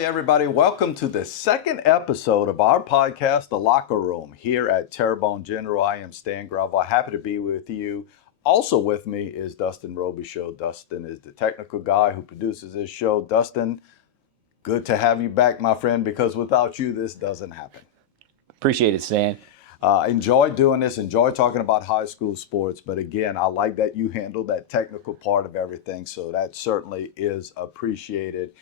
Hi, everybody. Welcome to the second episode of our podcast, The Locker Room, here at Terrebonne General. I am Stan Gravel. Happy to be with you. Also with me is Dustin Robichaud. Dustin is the technical guy who produces this show. Dustin, good to have you back, my friend, because without you, this doesn't happen. Appreciate it, Stan. Enjoy doing this, enjoy talking about high school sports. But again, I like that you handle that technical part of everything, so that certainly is appreciated.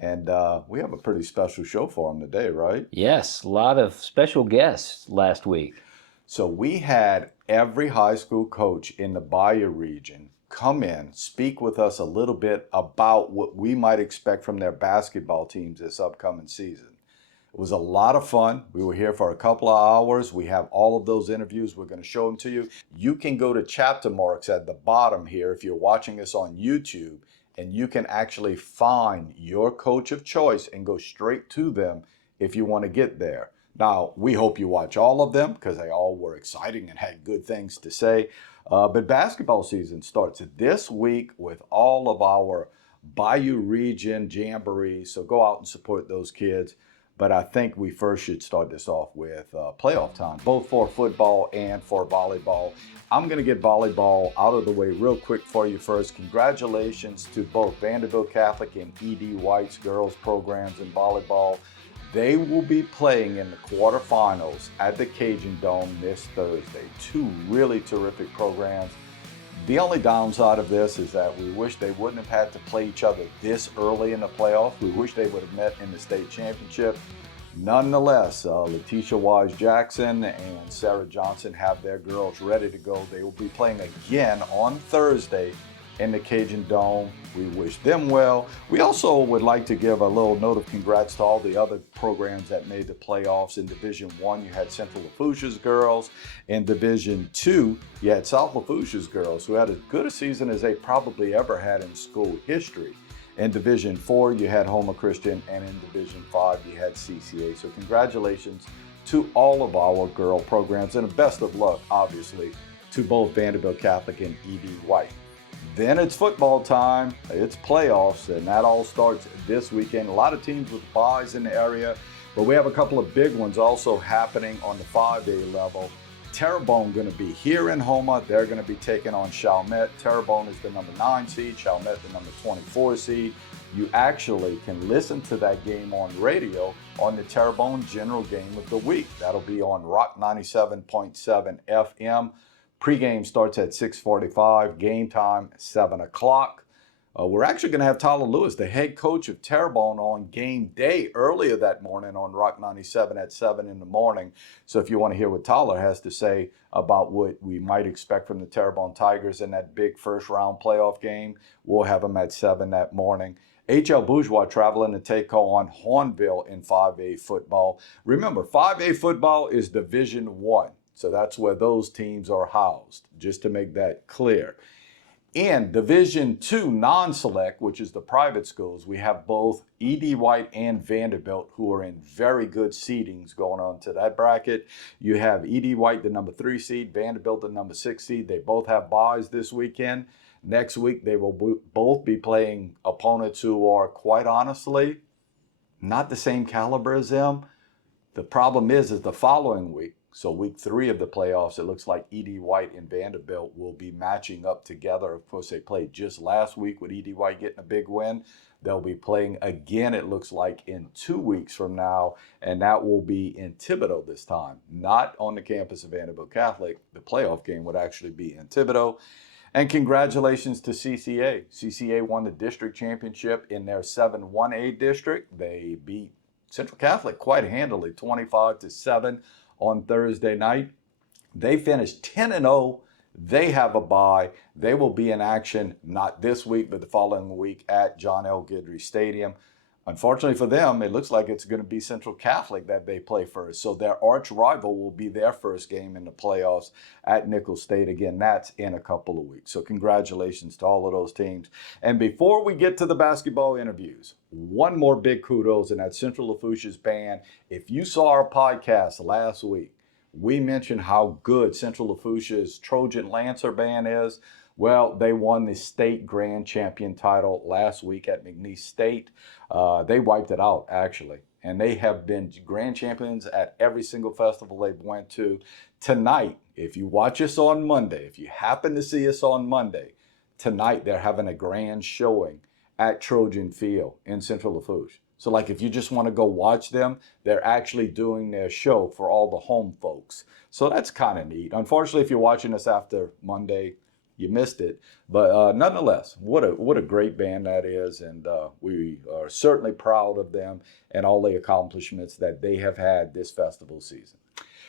And we have a pretty special show for them today, right? Yes, a lot of special guests last week. So we had every high school coach in the Bayou region come in, speak with us a little bit about what we might expect from their basketball teams this upcoming season. It was a lot of fun. We were here for a couple of hours. We have all of those interviews. We're going to show them to you. You can go to chapter marks at the bottom here if you're watching us on YouTube, and you can actually find your coach of choice and go straight to them if you want to get there. Now, we hope you watch all of them because they all were exciting and had good things to say. But basketball season starts this week with all of our Bayou region jamborees. So go out and support those kids. But I think we first should start this off with playoff time, both for football and for volleyball. I'm going to get volleyball out of the way real quick for you first. Congratulations to both Vandebilt Catholic and E.D. White's girls programs in volleyball. They will be playing in the quarterfinals at the Cajun Dome this Thursday. Two really terrific programs. The only downside of this is that we wish they wouldn't have had to play each other this early in the playoffs. We wish they would have met in the state championship. Nonetheless, Letitia Wise-Jackson and Sarah Johnson have their girls ready to go. They will be playing again on Thursday in the Cajun Dome. We wish them well. We also would like to give a little note of congrats to all the other programs that made the playoffs. In Division I, you had Central Lafourche's girls. In Division II, you had South Lafourche's girls, who had as good a season as they probably ever had in school history. In Division IV, you had Houma Christian, and in Division V, you had CCA. So congratulations to all of our girl programs, and the best of luck, obviously, to both Vandebilt Catholic and E.D. White. Then it's football time, it's playoffs, and that all starts this weekend. A lot of teams with byes in the area, but we have a couple of big ones also happening on the 5A level. Terrebonne going to be here in Houma. They're going to be taking on Chalmette. Terrebonne is the number 9 seed, Chalmette the number 24 seed. You actually can listen to that game on radio on the Terrebonne General Game of the Week. That'll be on Rock 97.7 FM. Pre-game starts at 6:45, game time 7 o'clock. We're actually going to have Tyler Lewis, the head coach of Terrebonne, on game day earlier that morning on Rock 97 at 7 in the morning. So if you want to hear what Tyler has to say about what we might expect from the Terrebonne Tigers in that big first-round playoff game, we'll have them at 7 that morning. H.L. Bourgeois traveling to take on Hornville in 5A football. Remember, 5A football is Division I. So that's where those teams are housed, just to make that clear. In Division II non-select, which is the private schools, we have both E.D. White and Vandebilt, who are in very good seedings going on to that bracket. You have E.D. White, the number 3 seed, Vandebilt, the number 6 seed. They both have byes this weekend. Next week, they will both be playing opponents who are, quite honestly, not the same caliber as them. The problem is the following week, so week 3 of the playoffs, it looks like E.D. White and Vandebilt will be matching up together. Of course, they played just last week with E.D. White getting a big win. They'll be playing again, it looks like, in 2 weeks from now, and that will be in Thibodaux this time, not on the campus of Vandebilt Catholic. The playoff game would actually be in Thibodaux. And congratulations to CCA. CCA won the district championship in their 7-1A district. They beat Central Catholic quite handily, 25-7. On Thursday night. They finished 10-0. They have a bye. They will be in action not this week, but the following week at John L. Guidry Stadium. Unfortunately for them, it looks like it's going to be Central Catholic that they play first. So their arch rival will be their first game in the playoffs at Nicholls State. Again, that's in a couple of weeks. So congratulations to all of those teams. And before we get to the basketball interviews, one more big kudos, and that's Central Lafourche's band. If you saw our podcast last week, We mentioned how good Central Lafourche's Trojan Lancer band is. Well, they won the state grand champion title last week at McNeese State. They wiped it out, actually. And they have been grand champions at every single festival they've went to. Tonight, if you watch us on Monday, if you happen to see us on Monday, tonight they're having a grand showing at Trojan Field in Central Lafourche. So like if you just want to go watch them, they're actually doing their show for all the home folks. So that's kind of neat. Unfortunately, if you're watching us after Monday, you missed it. But nonetheless, what a great band that is. And we are certainly proud of them and all the accomplishments that they have had this festival season.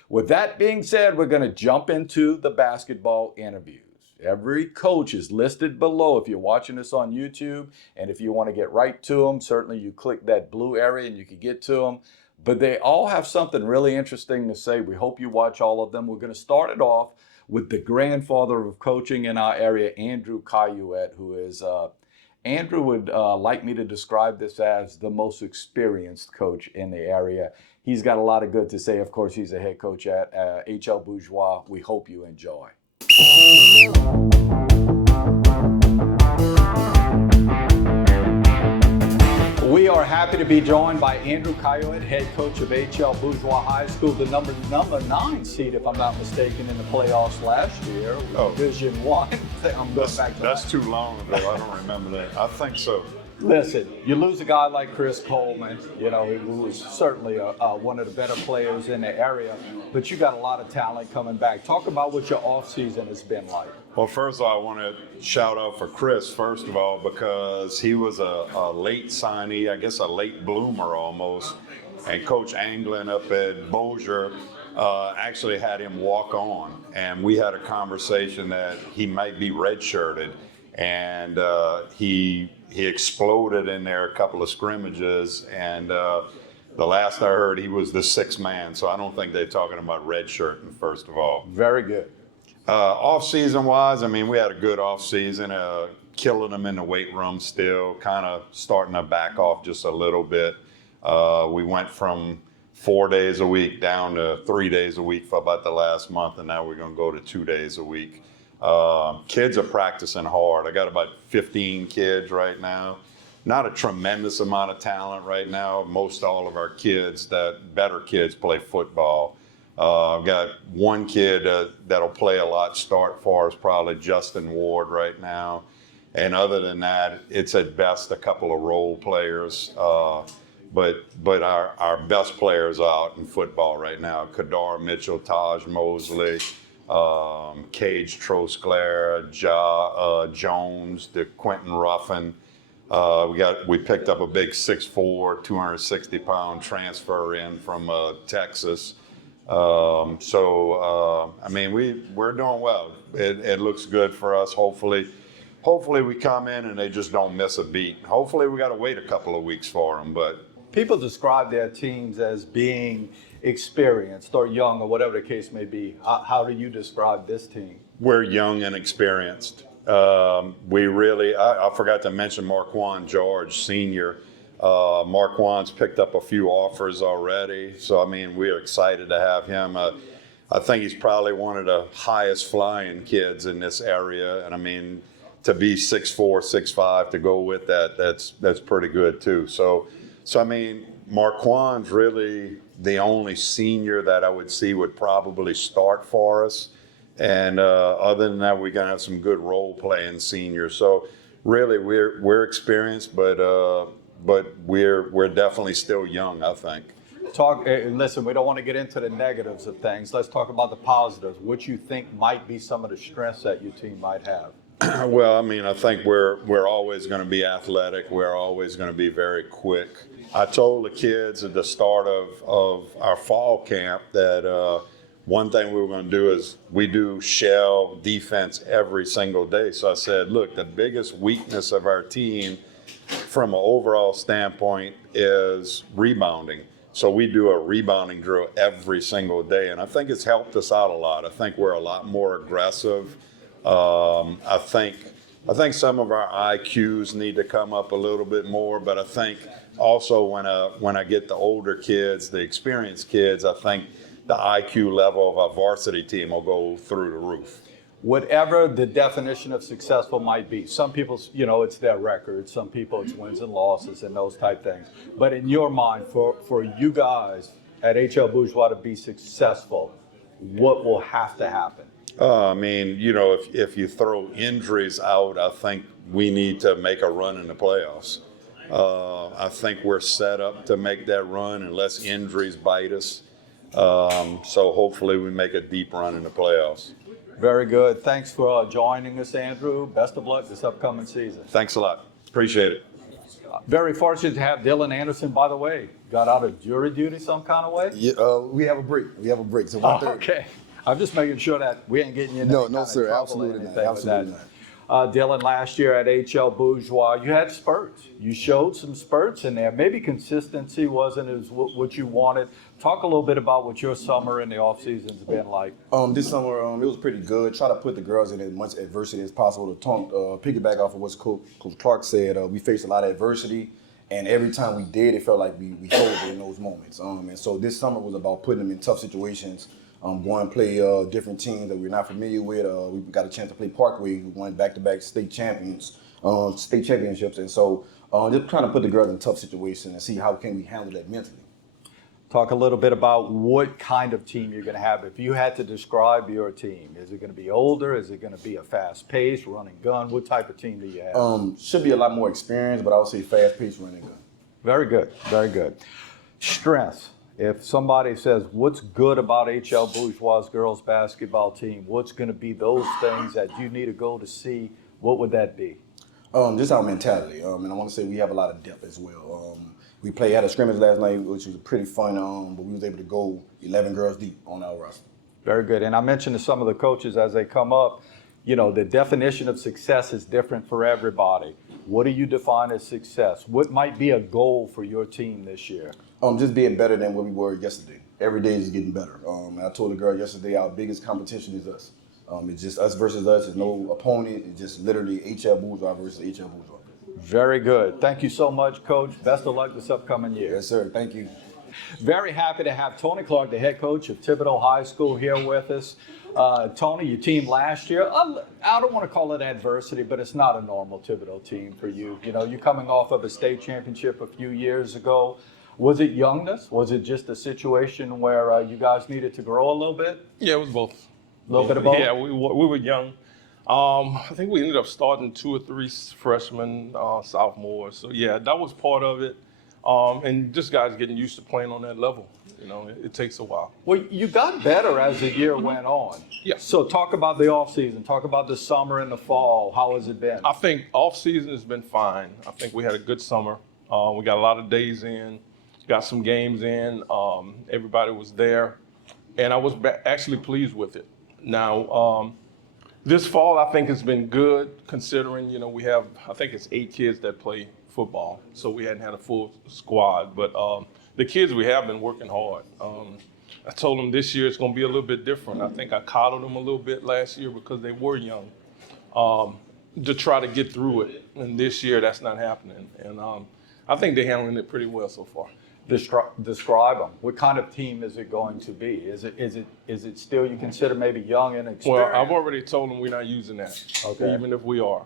With that being said, we're going to jump into the basketball interviews. Every coach is listed below if you're watching this on YouTube. And if you want to get right to them, certainly you click that blue area and you can get to them. But they all have something really interesting to say. We hope you watch all of them. We're going to start it off with the grandfather of coaching in our area, Andrew Caillouet, who is, Andrew would like me to describe this as the most experienced coach in the area. He's got a lot of good to say. Of course, he's a head coach at HL Bourgeois. We hope you enjoy. We are happy to be joined by Andrew Caillouet, head coach of HL Bourgeois High School, the number 9 seed, if I'm not mistaken, in the playoffs last year, Division 1. That's too long ago. I don't remember that. I think so. Listen, you lose a guy like Chris Coleman, you know, who was certainly one of the better players in the area, but you got a lot of talent coming back. Talk about what your offseason has been like. Well, first of all, I want to shout out for Chris, first of all, because he was a late signee, I guess a late bloomer almost, and Coach Anglin up at Bourgeois actually had him walk on, and we had a conversation that he might be redshirted, and he exploded in there a couple of scrimmages, and the last I heard, he was the sixth man, so I don't think they're talking about redshirting, first of all. Very good. Off-season wise, I mean, we had a good off-season, killing them in the weight room still, kind of starting to back off just a little bit. We went from 4 days a week down to 3 days a week for about the last month, and now we're going to go to 2 days a week. Kids are practicing hard. I got about 15 kids right now. Not a tremendous amount of talent right now. Most all of our kids, better kids, play football. I've got one kid that'll play a lot, start for us, probably Justin Ward right now. And other than that, it's at best a couple of role players. But our best players out in football right now, Kadar Mitchell, Taj Mosley, Gage Trosclair, Jones, the Quentin Ruffin. We picked up a big 6'4", 260-pound transfer in from Texas. I mean, we're doing well. It looks good for us. Hopefully we come in and they just don't miss a beat. Hopefully we got to wait a couple of weeks for them, but. People describe their teams as being experienced or young or whatever the case may be. How do you describe this team? We're young and experienced. I forgot to mention Marquand George, senior. Marquand's picked up a few offers already, so I mean we're excited to have him. I think he's probably one of the highest flying kids in this area, and I mean to be 6'4", 6'5", to go with that's pretty good too. So I mean Marquand's really the only senior that I would see would probably start for us, and other than that we're gonna have some good role playing seniors. So really we're experienced, but we're definitely still young, I think. Listen, we don't want to get into the negatives of things. Let's talk about the positives. What you think might be some of the strengths that your team might have? Well, I mean, I think we're always going to be athletic. We're always going to be very quick. I told the kids at the start of our fall camp that one thing we were going to do is we do shell defense every single day. So I said, look, the biggest weakness of our team from an overall standpoint is rebounding. So we do a rebounding drill every single day, and I think it's helped us out a lot. I think we're a lot more aggressive. I think some of our IQs need to come up a little bit more, but I think also when I get the older kids, the experienced kids, I think the IQ level of our varsity team will go through the roof. Whatever the definition of successful might be. Some people, it's their record. Some people, it's wins and losses and those type things. But in your mind, for you guys at HL Bourgeois to be successful, what will have to happen? If you throw injuries out, I think we need to make a run in the playoffs. I think we're set up to make that run unless injuries bite us. So hopefully we make a deep run in the playoffs. Very good. Thanks for joining us, Andrew. Best of luck this upcoming season. Thanks a lot. Appreciate it. Very fortunate to have Dillon Anderson, by the way. Got out of jury duty some kind of way? Yeah, we have a break. So 1:30. Okay. I'm just making sure that we ain't getting you in No, sir. Absolutely not. Absolutely not. Dillon, last year at HL Bourgeois, you had spurts. You showed some spurts in there. Maybe consistency wasn't as what you wanted. Talk a little bit about what your summer and the off season's been like. This summer, it was pretty good. Try to put the girls in as much adversity as possible. To piggyback off of what Coach Clark said, we faced a lot of adversity, and every time we did, it felt like we folded in those moments. And so this summer was about putting them in tough situations. Going and play different teams that we're not familiar with. We got a chance to play Parkway, who won back-to-back state championships, and so just trying to put the girls in tough situations and see how can we handle that mentally. Talk a little bit about what kind of team you're going to have. If you had to describe your team, is it going to be older? Is it going to be a fast-paced, running gun? What type of team do you have? Should be a lot more experience, but I would say fast-paced, running gun. Very good, very good. Strengths. If somebody says, what's good about HL Bourgeois' girls basketball team, what's going to be those things that you need to go to see, what would that be? Just our mentality. And I want to say we have a lot of depth as well. We had a scrimmage last night, which was pretty fun, but we was able to go 11 girls deep on our roster. Very good. And I mentioned to some of the coaches as they come up, the definition of success is different for everybody. What do you define as success? What might be a goal for your team this year? Just being better than what we were yesterday. Every day is getting better. I told the girl yesterday our biggest competition is us. It's just us versus us. There's no opponent. It's just literally HL Bourgeois versus HL Bourgeois. Very good. Thank you so much, Coach. Best of luck this upcoming year. Yes, sir. Thank you. Very happy to have Tony Clark, the head coach of Thibodaux High School, here with us. Tony, your team last year, I don't want to call it adversity, but it's not a normal Thibodaux team for you. You're coming off of a state championship a few years ago. Was it youngness? Was it just a situation where you guys needed to grow a little bit? Yeah, it was both. A little bit of both? Yeah, we were young. I think we ended up starting 2 or 3 freshmen, sophomores. So, yeah, that was part of it. And just guys getting used to playing on that level. It takes a while. Well, you got better as the year went on. Yeah. So talk about the offseason. Talk about the summer and the fall. How has it been? I think off-season has been fine. I think we had a good summer. We got a lot of days in. Got some games in. Everybody was there, and I was actually pleased with it. Now, this fall I think has been good considering we have I think it's 8 kids that play football, so we hadn't had a full squad. But the kids we have been working hard. I told them this year it's going to be a little bit different. I think I coddled them a little bit last year because they were young to try to get through it, and this year that's not happening. And I think they're handling it pretty well so far. Describe them. What kind of team is it going to be? Is it still you consider maybe young and experienced? Well, I've already told them we're not using that, okay. Even if we are.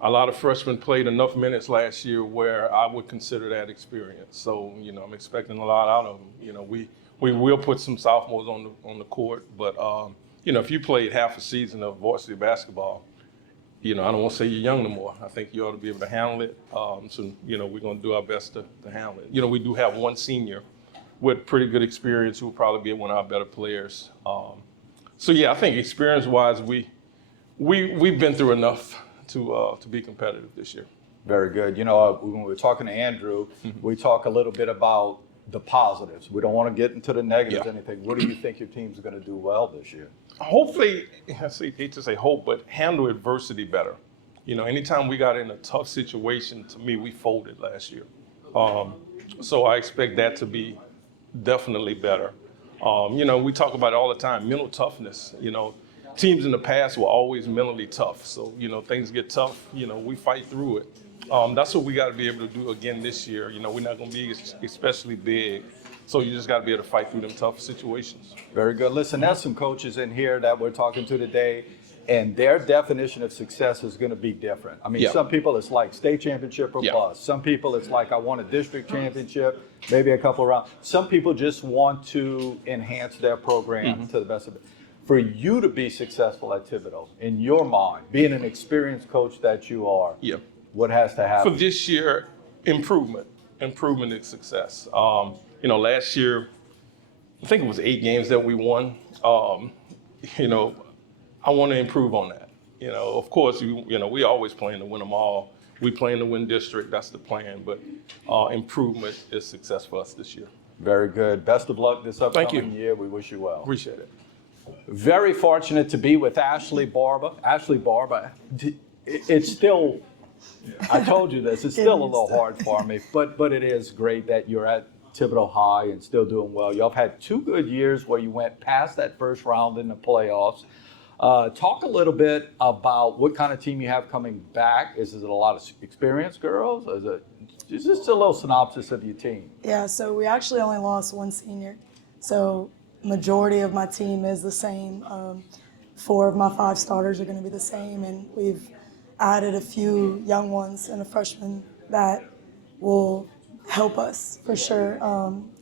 A lot of freshmen played enough minutes last year where I would consider that experience. So, I'm expecting a lot out of them. We will put some sophomores on the court, but if you played half a season of varsity basketball, I don't want to say you're young no more. I think you ought to be able to handle it. So, we're going to do our best to handle it. We do have one senior with pretty good experience who will probably be one of our better players. So, yeah, I think experience-wise, we've been through enough to be competitive this year. Very good. When we were talking to Andrew, we talk a little bit about the positives. We don't want to get into the negatives, anything. What do you think your team's going to do well this year? Hopefully, I hate to say hope, but handle adversity better. Anytime we got in a tough situation, to me, we folded last year. So I expect that to be definitely better. We talk about it all the time, mental toughness. Teams in the past were always mentally tough. So, things get tough, we fight through it. That's what we got to be able to do again this year. We're not going to be especially big, So you just got to be able to fight through them tough situations. Very good. Listen, there's some coaches in here that we're talking to today, and their definition of success is going to be different. I mean, Yeah. some people it's like state championship or Yeah. bust. Some people it's like I want a district championship, maybe a couple of rounds. Some people just want to enhance their program to the best of it. For you to be successful at Thibodaux, in your mind, being an experienced coach that you are, Yeah. what has to For happen? this year, improvement is success. Last year, I think it was 8 games that we won. I want to improve on that. Of course, we always plan to win them all. We plan to win district. That's the plan. But improvement is success for us this year. Very good. Best of luck this Thank you. upcoming year. We wish you well. Appreciate it. Very fortunate to be with Ashley Barba. Ashley Barba, it's still, I told you this, it's still a little hard for me, but it is great that you're at Thibodaux High and still doing well. Y'all have had 2 good years where you went past that first round in the playoffs. Talk a little bit about what kind of team you have coming back. Is it a lot of experienced girls? Is just a little synopsis of your team? Yeah, so we actually only lost 1 senior. So majority of my team is the same. 4 of my 5 starters are going to be the same, and we've added a few young ones and a freshman that will help us for sure,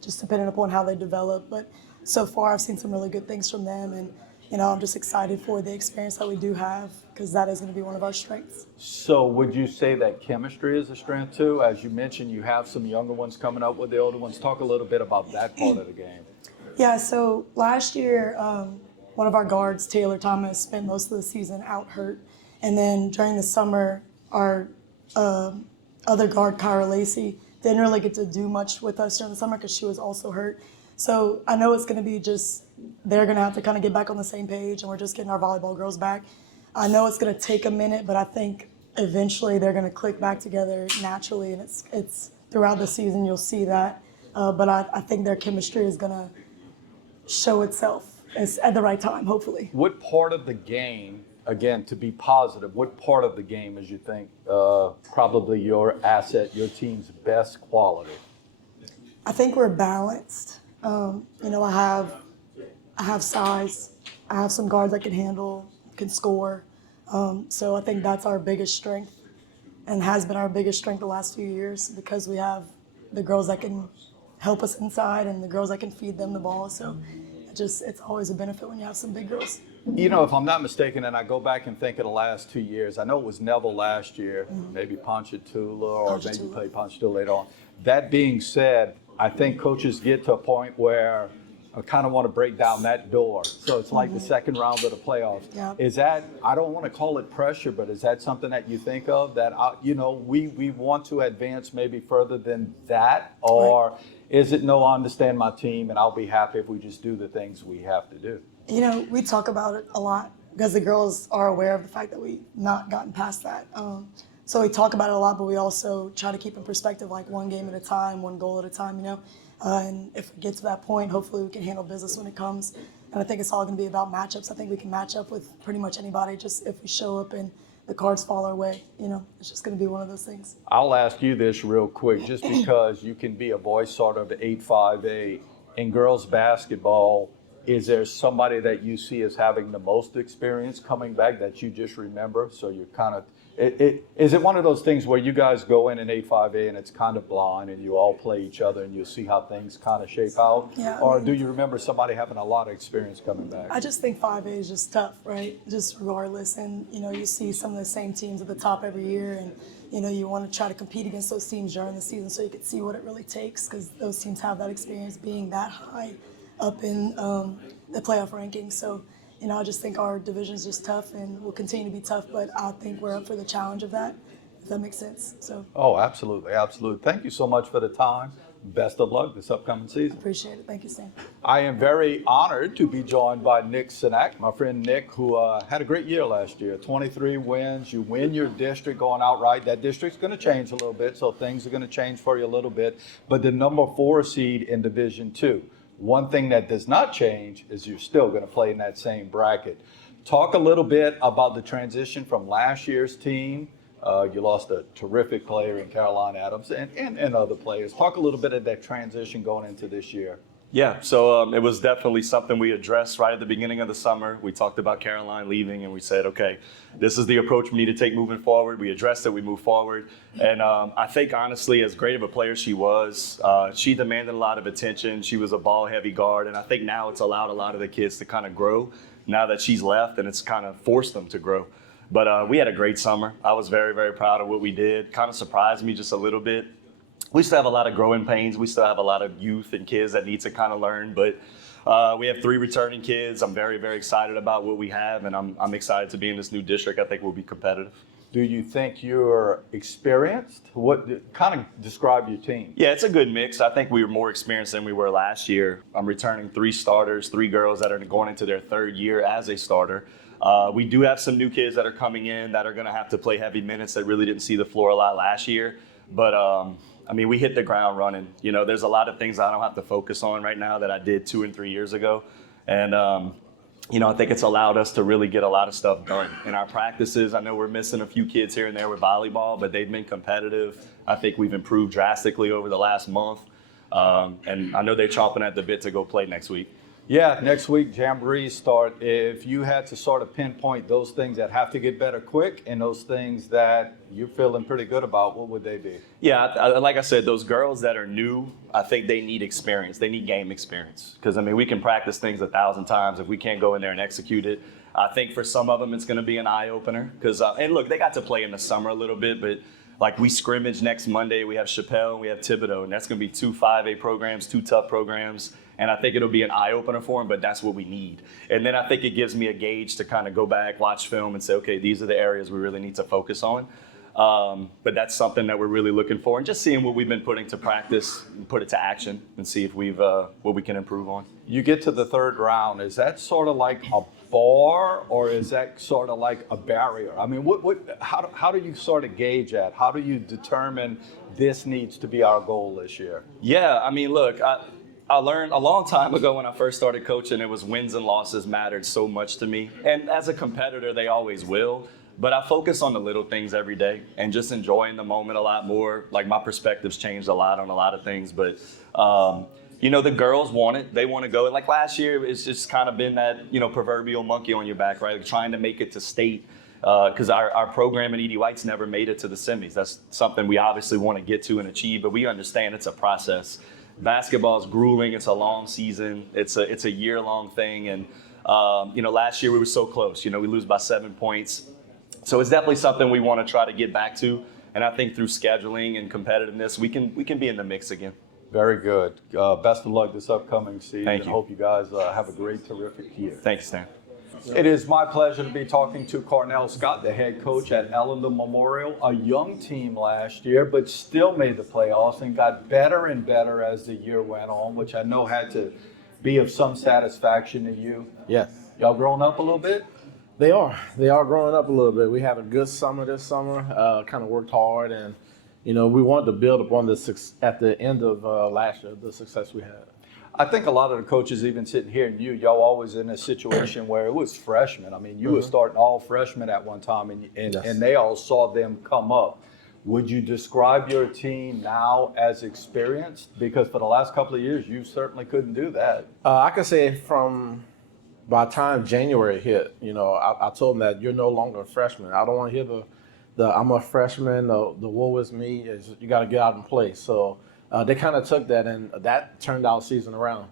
just depending upon how they develop. But so far, I've seen some really good things from them, and I'm just excited for the experience that we do have, because that is going to be one of our strengths. So would you say that chemistry is a strength too? As you mentioned, you have some younger ones coming up with the older ones. Talk a little bit about that part of the game. Yeah, so last year, one of our guards, Taylor Thomas, spent most of the season out hurt. And then during the summer, our other guard, Kyra Lacey, didn't really get to do much with us during the summer because she was also hurt. So I know it's going to be they're going to have to kind of get back on the same page, and we're just getting our volleyball girls back. I know it's going to take a minute, but I think eventually they're going to click back together naturally, and it's throughout the season you'll see that. But I think their chemistry is going to show itself at the right time, hopefully. What part of the game, again, to be positive, what part of the game is you think probably your asset, your team's best quality? I think we're balanced. I have size. I have some guards that can handle, can score. So I think that's our biggest strength, and has been our biggest strength the last few years, because we have the girls that can help us inside and the girls that can feed them the ball. So it's always a benefit when you have some big girls. If I'm not mistaken, and I go back and think of the last 2 years, I know it was Neville last year, maybe Ponchatoula, or maybe you played Ponchatoula later on. That being said, I think coaches get to a point where I kind of want to break down that door. So it's like the second round of the playoffs. Yeah. Is that, I don't want to call it pressure, but is that something that you think of that, we want to advance maybe further than that? Or is it, no, I understand my team and I'll be happy if we just do the things we have to do? We talk about it a lot because the girls are aware of the fact that we've not gotten past that. So we talk about it a lot, but we also try to keep in perspective, like 1 game at a time, 1 goal at a time, and if it gets to that point, hopefully we can handle business when it comes. And I think it's all going to be about matchups. I think we can match up with pretty much anybody, just if we show up and the cards fall our way. It's just going to be one of those things. I'll ask you this real quick, just because you can be a voice sort of 8-5A in girls basketball. Is there somebody that you see as having the most experience coming back that you just remember? So you're kind of, is it one of those things where you guys go in 8-5A and it's kind of blind and you all play each other and you'll see how things kind of shape out? Yeah, or do you remember somebody having a lot of experience coming back? I just think 5A is just tough, right? Just regardless. And, you see some of the same teams at the top every year, and, you want to try to compete against those teams during the season so you can see what it really takes, because those teams have that experience being that high up in the playoff rankings. So, I just think our division is just tough and will continue to be tough, but I think we're up for the challenge of that, if that makes sense. So. Oh, absolutely, absolutely. Thank you so much for the time. Best of luck this upcoming season. Appreciate it. Thank you, Stan. I am very honored to be joined by Nick Cenac, my friend Nick, who had a great year last year. 23 wins. You win your district going outright. That district's going to change a little bit, so things are going to change for you a little bit. But the number 4 seed in Division 2. One thing that does not change is you're still going to play in that same bracket. Talk a little bit about the transition from last year's team You lost a terrific player in Caroline Adams and other players. Talk a little bit of that transition going into this year. Yeah, so it was definitely something we addressed right at the beginning of the summer. We talked about Caroline leaving, and we said, okay, this is the approach we need to take moving forward. We addressed it, we moved forward. And I think, honestly, as great of a player she was, she demanded a lot of attention. She was a ball-heavy guard, and I think now it's allowed a lot of the kids to kind of grow now that she's left, and it's kind of forced them to grow. But we had a great summer. I was very, very proud of what we did. Kind of surprised me just a little bit. We still have a lot of growing pains. We still have a lot of youth and kids that need to kind of learn. But we have 3 returning kids. I'm very, very excited about what we have, and I'm excited to be in this new district. I think we'll be competitive. Do you think you're experienced? What kind of describe your team? Yeah, it's a good mix. I think we were more experienced than we were last year. I'm returning 3 starters, 3 girls that are going into their 3rd year as a starter. We do have some new kids that are coming in that are going to have to play heavy minutes that really didn't see the floor a lot last year. But I mean, we hit the ground running. You know, there's a lot of things I don't have to focus on right now that I did 2 and 3 years ago. And, you know, I think it's allowed us to really get a lot of stuff done. In our practices, I know we're missing a few kids here and there with volleyball, but they've been competitive. I think we've improved drastically over the last month. And I know they're chomping at the bit to go play next week. Yeah, next week, Jamborees start. If you had to sort of pinpoint those things that have to get better quick and those things that you're feeling pretty good about, what would they be? Yeah, like I said, those girls that are new, I think they need experience. They need game experience. Because, I mean, we can practice things 1,000 times. If we can't go in there and execute it, I think for some of them it's going to be an eye-opener. Because, and look, they got to play in the summer a little bit, but like we scrimmage next Monday, we have Chappelle and we have Thibodaux, and that's going to be 2 5A programs, 2 tough programs. And I think it'll be an eye-opener for them, but that's what we need. And then I think it gives me a gauge to kind of go back, watch film, and say, okay, these are the areas we really need to focus on. But that's something that we're really looking for, and just seeing what we've been putting to practice and put it to action and see if we've what we can improve on. You get to the 3rd round. Is that sort of like a bar, or is that sort of like a barrier? I mean, how do you sort of gauge that? How do you determine this needs to be our goal this year? Yeah, I mean, look, I learned a long time ago when I first started coaching, it was wins and losses mattered so much to me. And as a competitor, they always will. But I focus on the little things every day and just enjoying the moment a lot more. Like, my perspective's changed a lot on a lot of things. But, you know, the girls want it. They want to go. And like last year, it's just kind of been that, you know, proverbial monkey on your back, right? Like trying to make it to state. Because our program at Edie White's never made it to the semis. That's something we obviously want to get to and achieve. But we understand it's a process. Basketball is grueling. It's a long season. It's a year-long thing. And, you know, last year we were so close. You know, we lose by 7 points. So it's definitely something we want to try to get back to. And I think through scheduling and competitiveness, we can be in the mix again. Very good. Best of luck this upcoming season. Thank you. Hope you guys have a great, terrific year. Thank you, Stan. It is my pleasure to be talking to Cornell Scott, the head coach at Ellender Memorial, a young team last year, but still made the playoffs and got better and better as the year went on, which I know had to be of some satisfaction to you. Yes. Y'all grown up a little bit? They are growing up a little bit. We had a good summer this summer, kind of worked hard, and, you know, we wanted to build upon at the end of last year, the success we had. I think a lot of the coaches, even sitting here, and y'all always in a situation where it was freshmen. I mean, you were starting all freshmen at one time, and they all saw them come up. Would you describe your team now as experienced? Because for the last couple of years, you certainly couldn't do that. I could say from by the time January hit, you know, I told them that you're no longer a freshman. I don't want to hear the I'm a freshman, the woe is me. You got to get out and play. So they kind of took that, and that turned our season around.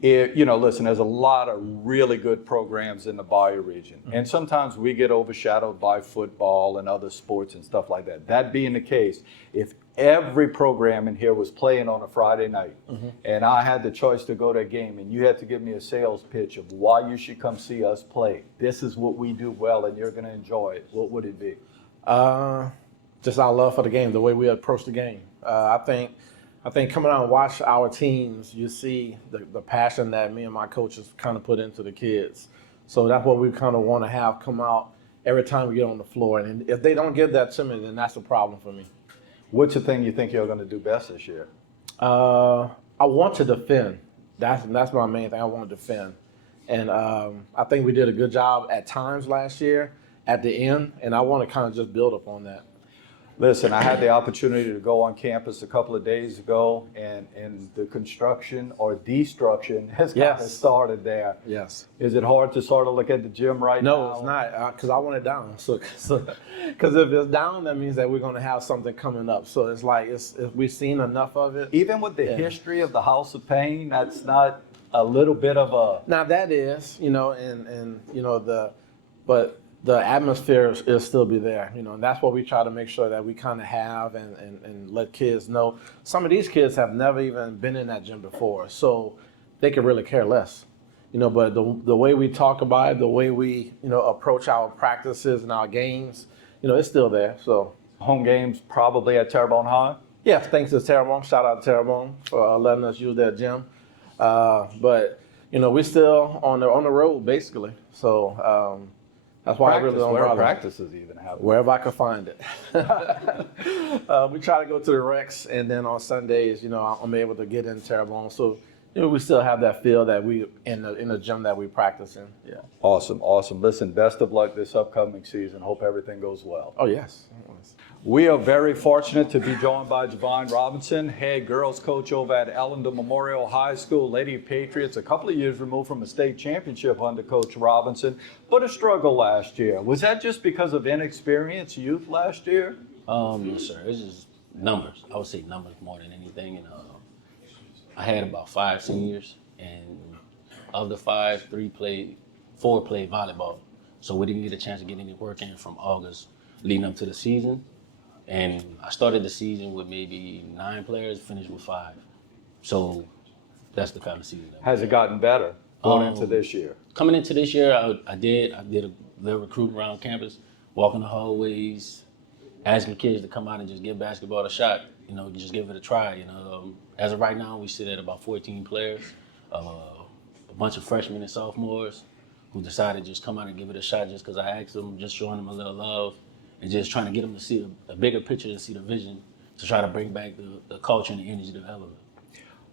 You know, listen, there's a lot of really good programs in the Bayou region. And sometimes we get overshadowed by football and other sports and stuff like that. That being the case, if every program in here was playing on a Friday night and I had the choice to go to a game and you had to give me a sales pitch of why you should come see us play, this is what we do well and you're going to enjoy it, what would it be? Just our love for the game, the way we approach the game. I think coming out and watch our teams, you see the passion that me and my coaches kind of put into the kids. So that's what we kind of want to have come out every time we get on the floor. And if they don't give that to me, then that's a problem for me. What's the thing you think you're going to do best this year? I want to defend. That's my main thing. I want to defend. And I think we did a good job at times last year. at the end, and I want to kind of just build upon that. Listen, I had the opportunity to go on campus a couple of days ago, and the construction or destruction has kind of Yes. started there. Yes. Is it hard to sort of look at the gym right now? No, it's not, because I want it down. So, because if it's down, that means that we're going to have something coming up. So it's like we've seen enough of it. Even with the history of the House of Pain, that's not a little bit of a. Now that is, and but the atmosphere is still be there, and that's what we try to make sure that we kind of have and let kids know. Some of these kids have never even been in that gym before, so they could really care less, but the way we talk about it, the way we, approach our practices and our games, it's still there. So Home games probably at Terrebonne High? yeah, thanks to Terrebonne. Shout out to Terrebonne for letting us use their gym. But we're still on the road basically. So that's why I really don't where bother. practices even happen. Wherever I can find it. We try to go to the Rex, and then on Sundays, I'm able to get in Terrebonne. So we still have that feel that we in the gym that we practice in. Yeah. Awesome. Listen, best of luck this upcoming season. Hope everything goes well. Oh yes. We are very fortunate to be joined by Javin Robinson, head girls coach over at Ellender Memorial High School, Lady Patriots, a couple of years removed from a state championship under Coach Robinson, but a struggle last year. Was that just because of inexperienced youth last year? No, sir. It's just numbers. I would say numbers more than anything. And I had about 5 seniors, and of the 5, 4 played volleyball. So we didn't get a chance to get any work in from August leading up to the season. And I started the season with maybe 9 players, finished with 5. So that's the kind of season. Has it gotten better going into this year? Coming into this year, I did a little recruiting around campus, walking the hallways, asking kids to come out and just give basketball a shot, just give it a try. As of right now, we sit at about 14 players, a bunch of freshmen and sophomores who decided to just come out and give it a shot just because I asked them, just showing them a little love and just trying to get them to see a bigger picture and see the vision to try to bring back the culture and the energy to Ellender.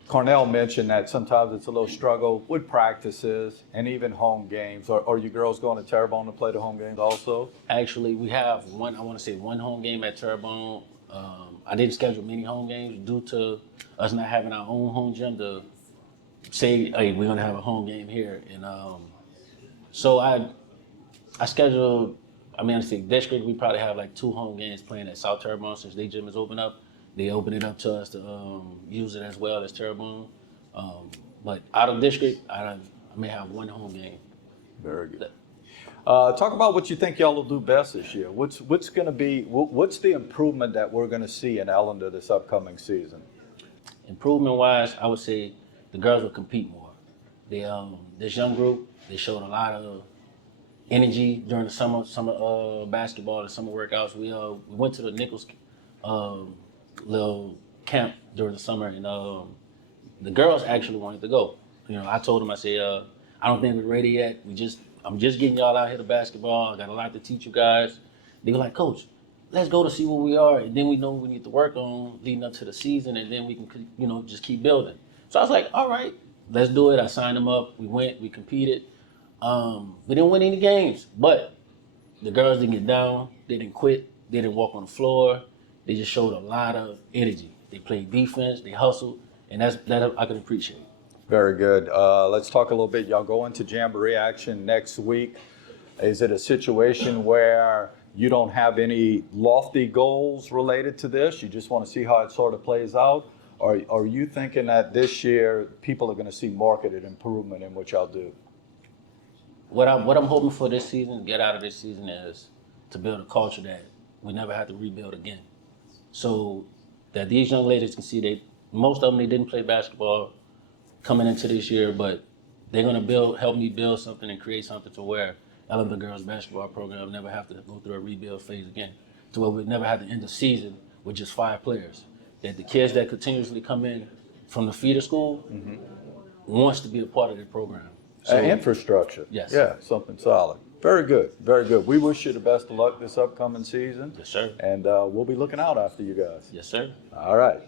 Cornell mentioned that sometimes it's a little struggle with practices and even home games. Are you girls going to Terrebonne to play the home games also? Actually, we have one home game at Terrebonne. I didn't schedule many home games due to us not having our own home gym to say, hey, we're gonna have a home game here. And so I scheduled, district, we probably have like 2 home games playing at South Terrebonne since their gym is open up. They open it up to us to use it as well as Terrebonne. But out of district, I may have 1 home game. Very good. Talk about what you think y'all will do best this year. What's the improvement that we're going to see in Ellender this upcoming season? Improvement-wise, I would say the girls will compete more. This young group, they showed a lot of energy during the summer basketball, the summer workouts. We went to the Nichols little camp during the summer, and the girls actually wanted to go. I told them, I said, I don't think we're ready yet. I'm just getting y'all out here to basketball. I got a lot to teach you guys. They were like, Coach, let's go to see where we are, and then we know what we need to work on leading up to the season, and then we can, just keep building. So I was like, all right, let's do it. I signed them up. We went, we competed. We didn't win any games, but the girls didn't get down. They didn't quit. They didn't walk on the floor. They just showed a lot of energy. They played defense. They hustled, and that I can appreciate. Very good. Let's talk a little bit. Y'all go into Jamboree action next week. Is it a situation where you don't have any lofty goals related to this? You just want to see how it sort of plays out? Or are you thinking that this year people are going to see marketed improvement in what y'all do? What I'm hoping for this season, get out of this season, is to build a culture that we never have to rebuild again. So that these young ladies can see most of them, they didn't play basketball coming into this year, but they're gonna help me build something and create something to where Ellender girls basketball program never have to go through a rebuild phase again, to where we never have to end the season with just 5 players. That the kids that continuously come in from the feeder school wants to be a part of the program. So, infrastructure. Yes. Yeah, something solid. Very good, very good. We wish you the best of luck this upcoming season. Yes, sir. And we'll be looking out after you guys. Yes, sir. All right.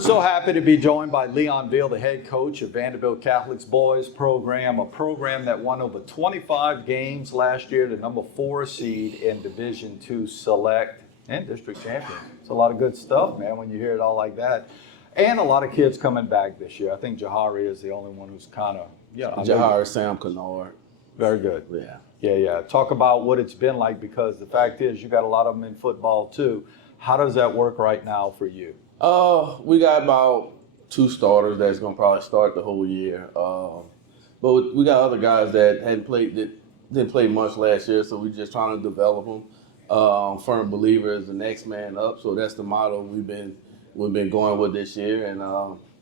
So happy to be joined by Leon Veal, the head coach of Vandebilt Catholic's boys program, a program that won over 25 games last year, the number 4 seed in Division II Select and district champion. It's a lot of good stuff, man, when you hear it all like that. And a lot of kids coming back this year. I think Jahari is the only one who's kind of, Jahari, Sam Kennard. Very good. Yeah. Yeah. Talk about what it's been like, because the fact is you got a lot of them in football too. How does that work right now for you? We got about 2 starters that's gonna probably start the whole year. But we got other guys that didn't play much last year, so we're just trying to develop them. Firm believer is the next man up, so that's the motto we've been going with this year. And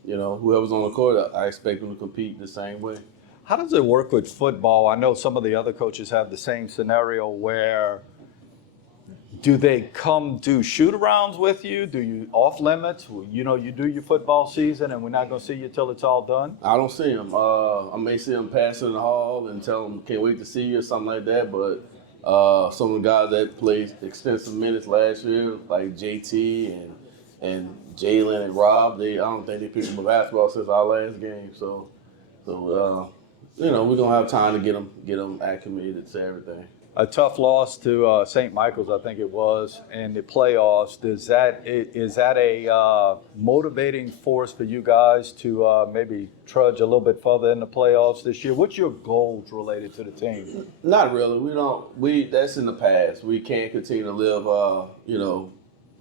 whoever's on the court, I expect them to compete the same way. How does it work with football? I know some of the other coaches have the same scenario where do they come do shoot-arounds with you? Do you off limits? You do your football season and we're not going to see you till it's all done? I don't see them. I may see them pass in the hall and tell them, can't wait to see you or something like that. But some of the guys that played extensive minutes last year, like JT and Jalen and Rob, I don't think they picked up a basketball since our last game. So we're going to have time to get them acclimated to everything. A tough loss to St. Michael's, I think it was, in the playoffs. Is that a motivating force for you guys to maybe trudge a little bit further in the playoffs this year? What's your goals related to the team? Not really. That's in the past. We can't continue to live,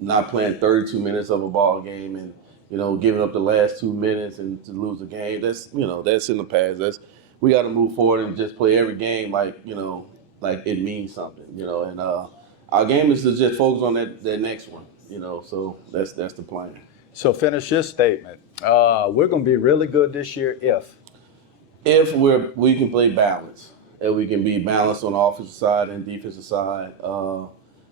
not playing 32 minutes of a ball game and, giving up the last 2 minutes and to lose the game. That's in the past. We got to move forward and just play every game like it means something, and our game is to just focus on that next one, so that's the plan. So finish this statement. We're going to be really good this year if we can play balance, and we can be balanced on the offensive side and defensive side,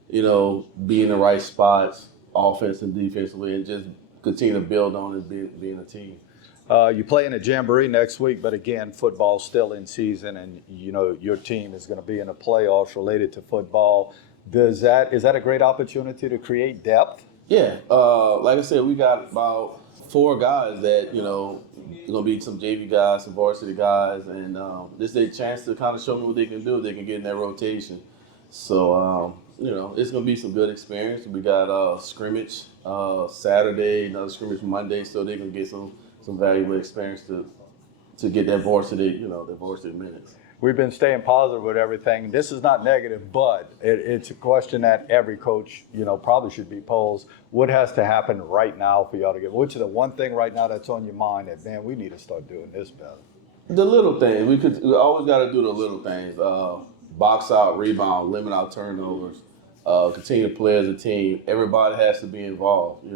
be in the right spots, offense and defensively, and just continue to build on it being a team. You play in a jamboree next week, but again, football's still in season, and your team is going to be in the playoffs related to football. Is that a great opportunity to create depth? Yeah, like I said, we got about 4 guys that going to be some JV guys, some varsity guys, and this is a chance to kind of show me what they can do. They can get in that rotation. So it's going to be some good experience. We got scrimmage Saturday, another scrimmage Monday, so they can get some valuable experience to get that varsity, the varsity minutes. We've been staying positive with everything. This is not negative, but it's a question that every coach, probably should be posed. What has to happen right now for y'all to get? Which is the one thing right now that's on your mind that, man, we need to start doing this better? The little things. We always got to do the little things. Box out, rebound, limit our turnovers, continue to play as a team. Everybody has to be involved.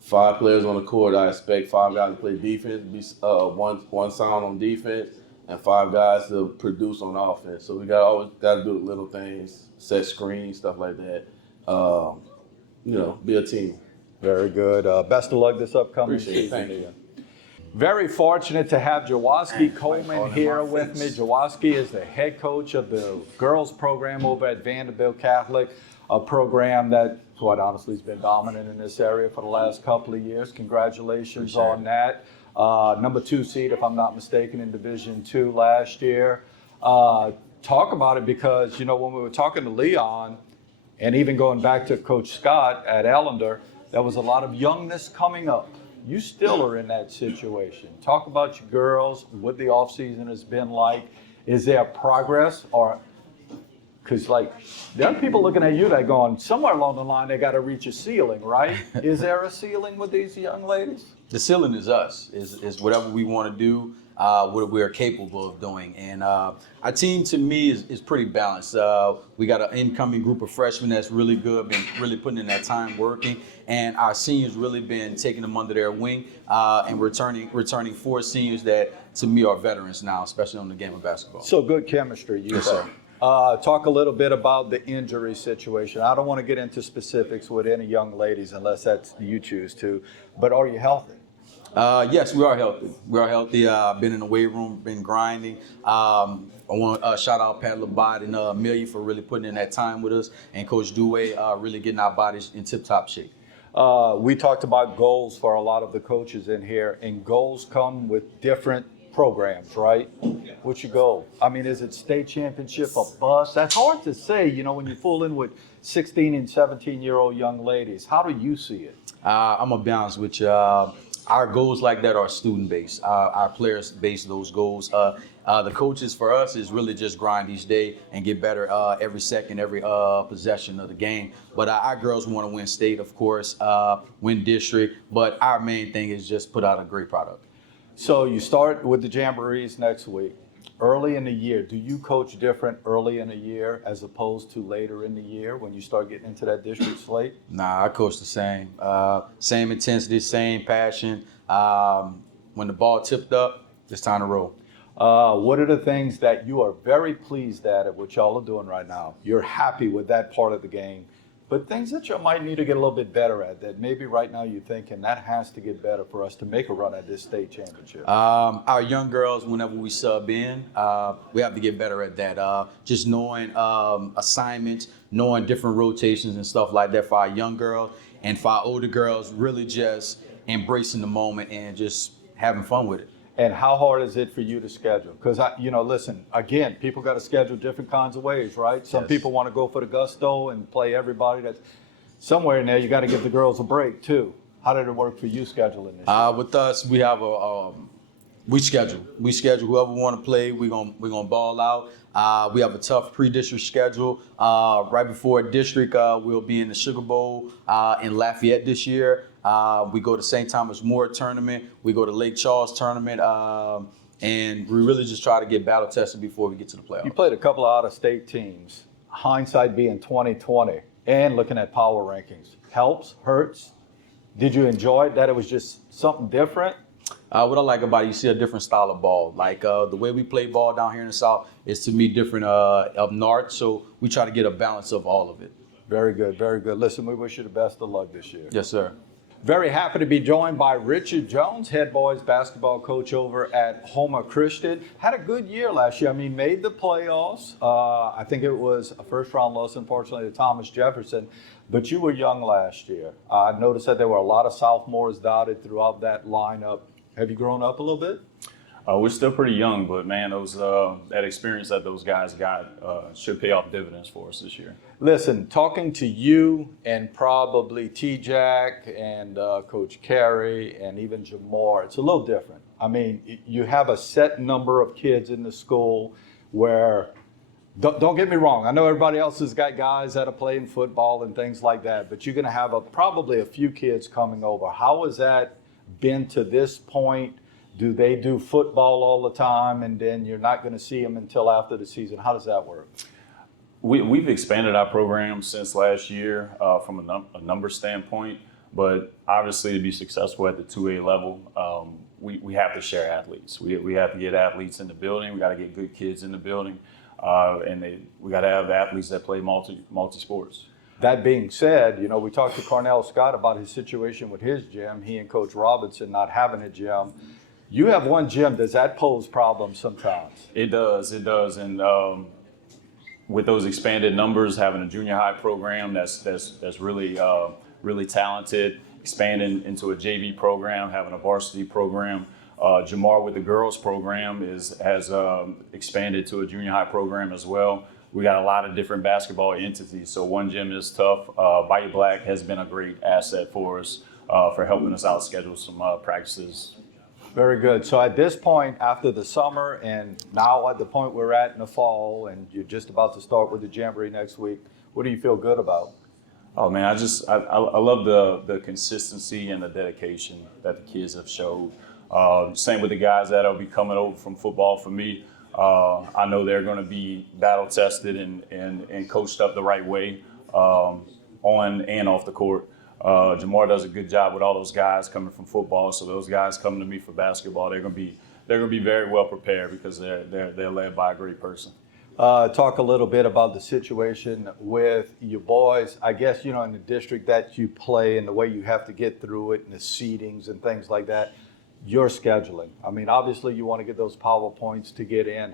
5 players on the court. I expect 5 guys to play defense, be one sound on defense, and 5 guys to produce on offense. So we always got to do the little things, set screens, stuff like that. Be a team. Very good. Best of luck this upcoming season. Thank you. Very fortunate to have Jerwaski Coleman here with me. Jerwaski is the head coach of the girls program over at Vandebilt Catholic, a program that, quite honestly, has been dominant in this area for the last couple of years. Congratulations on that. Number 2 seed, if I'm not mistaken, in Division II last year. Talk about it, because, when we were talking to Leon, and even going back to Coach Scott at Ellender, there was a lot of youngness coming up. You still are in that situation. Talk about your girls, what the offseason has been like. Is there progress, or because there are people looking at you that going, somewhere along the line they got to reach a ceiling, right? Is there a ceiling with these young ladies? The ceiling is us, is whatever we want to do, what we're capable of doing. And our team, to me, is pretty balanced. We got an incoming group of freshmen that's really good, been really putting in that time working. And our seniors really been taking them under their wing and returning 4 seniors that, to me, are veterans now, especially on the game of basketball. So good chemistry, you say. Talk a little bit about the injury situation. I don't want to get into specifics with any young ladies unless that's you choose to, but are you healthy? Yes, we are healthy. We are healthy. Been in the weight room, been grinding. I want to shout out Pat Labat and Amelia for really putting in that time with us, and Coach Dewey really getting our bodies in tip-top shape. We talked about goals for a lot of the coaches in here, and goals come with different programs, right? What's your goal? I mean, is it state championship, a bus? That's hard to say, you know, when you're fooling with 16 and 17-year-old young ladies. How do you see it? I'm gonna be honest with you. Our goals like that are student-based. Our players base those goals. The coaches for us is really just grind each day and get better every second, every possession of the game. But our girls want to win state, of course, win district. But our main thing is just put out a great product. So you start with the Jamborees next week. Early in the year, do you coach different early in the year as opposed to later in the year when you start getting into that district slate? Nah, I coach the same. Same intensity, same passion. When the ball tipped up, it's time to roll. What are the things that you are very pleased at what y'all are doing right now? You're happy with that part of the game, but things that you might need to get a little bit better at that maybe right now you're thinking that has to get better for us to make a run at this state championship? Our young girls, whenever we sub in, we have to get better at that. Just knowing assignments, knowing different rotations and stuff like that for our young girls, and for our older girls, really just embracing the moment and just having fun with it. And how hard is it for you to schedule? Because, listen, again, people got to schedule different kinds of ways, right? Some Yes. people want to go for the gusto and play everybody. That's somewhere in there. You got to give the girls a break, too. How did it work for you scheduling this year? With us, we have we schedule. We schedule whoever want to play. We're gonna ball out. We have a tough pre-district schedule. Right before district, we'll be in the Sugar Bowl in Lafayette this year. We go to St. Thomas More tournament. We go to Lake Charles tournament. And we really just try to get battle tested before we get to the playoffs. You played a couple of out-of-state teams. Hindsight being 2020 and looking at power rankings. Helps, hurts. Did you enjoy it, that it was just something different? What I like about it, you see a different style of ball. Like the way we play ball down here in the South is to me different up north. So we try to get a balance of all of it. Very good, very good. Listen, we wish you the best of luck this year. Yes, sir. Very happy to be joined by Richard Jones, head boys basketball coach over at Houma Christian. Had a good year last year. I mean, made the playoffs. I think it was a first-round loss, unfortunately, to Thomas Jefferson. But you were young last year. I noticed that there were a lot of sophomores dotted throughout that lineup. Have you grown up a little bit? We're still pretty young, but man, those that experience that those guys got should pay off dividends for us this year. Listen, talking to you and probably T-Jack and Coach Carey and even Jamar, it's a little different. I mean, you have a set number of kids in the school where, don't get me wrong, I know everybody else has got guys that are playing football and things like that, but you're going to have probably a few kids coming over. How has that been to this point? Do they do football all the time and then you're not going to see them until after the season? How does that work? We've expanded our program since last year from a number standpoint, but obviously to be successful at the 2A level, we have to share athletes. We have to get athletes in the building. We got to get good kids in the building, and we got to have athletes that play multi-sports. That being said, we talked to Cornell Scott about his situation with his gym, he and Coach Robinson not having a gym. You have one gym. Does that pose problems sometimes? It does. And with those expanded numbers, having a junior high program that's really talented, expanding into a JV program, having a varsity program. Jamar with the girls program has expanded to a junior high program as well. We got a lot of different basketball entities, so one gym is tough. Bayou Black has been a great asset for us for helping us out schedule some practices. Very good. So at this point, after the summer and now at the point we're at in the fall, and you're just about to start with the Jamboree next week, what do you feel good about? Oh man, I love the consistency and the dedication that the kids have showed. Same with the guys that'll be coming over from football for me. I know they're going to be battle tested and coached up the right way on and off the court. Jamar does a good job with all those guys coming from football. So those guys coming to me for basketball, they're going to be very well prepared because they're led by a great person. Talk a little bit about the situation with your boys. I guess, in the district that you play and the way you have to get through it and the seedings and things like that. your scheduling. I mean, obviously you want to get those PowerPoints to get in.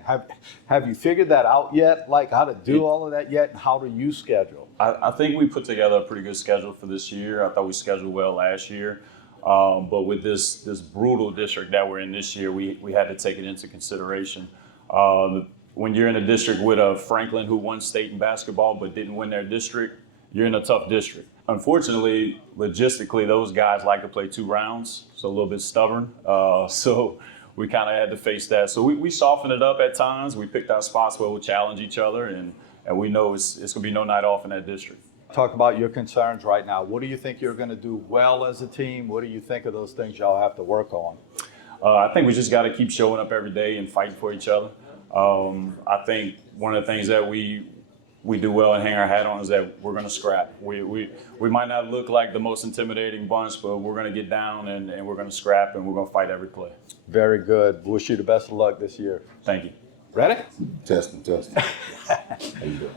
Have you figured that out yet? Like how to do all of that yet, and how do you schedule? I think we put together a pretty good schedule for this year. I thought we scheduled well last year. But with this brutal district that we're in this year, we had to take it into consideration. When you're in a district with a Franklin who won state in basketball but didn't win their district, you're in a tough district. Unfortunately, logistically, those guys like to play 2 rounds, so a little bit stubborn. So we kind of had to face that. So we softened it up at times. We picked our spots where we'll challenge each other, and we know it's going to be no night off in that district. Talk about your concerns right now. What do you think you're going to do well as a team? What do you think of those things y'all have to work on? I think we just got to keep showing up every day and fighting for each other. I think one of the things that we do well and hang our hat on is that we're going to scrap. We might not look like the most intimidating bunch, but we're going to get down and we're going to scrap and we're going to fight every play. Very good. Wish you the best of luck this year. Thank you. Ready? Testing. How you doing?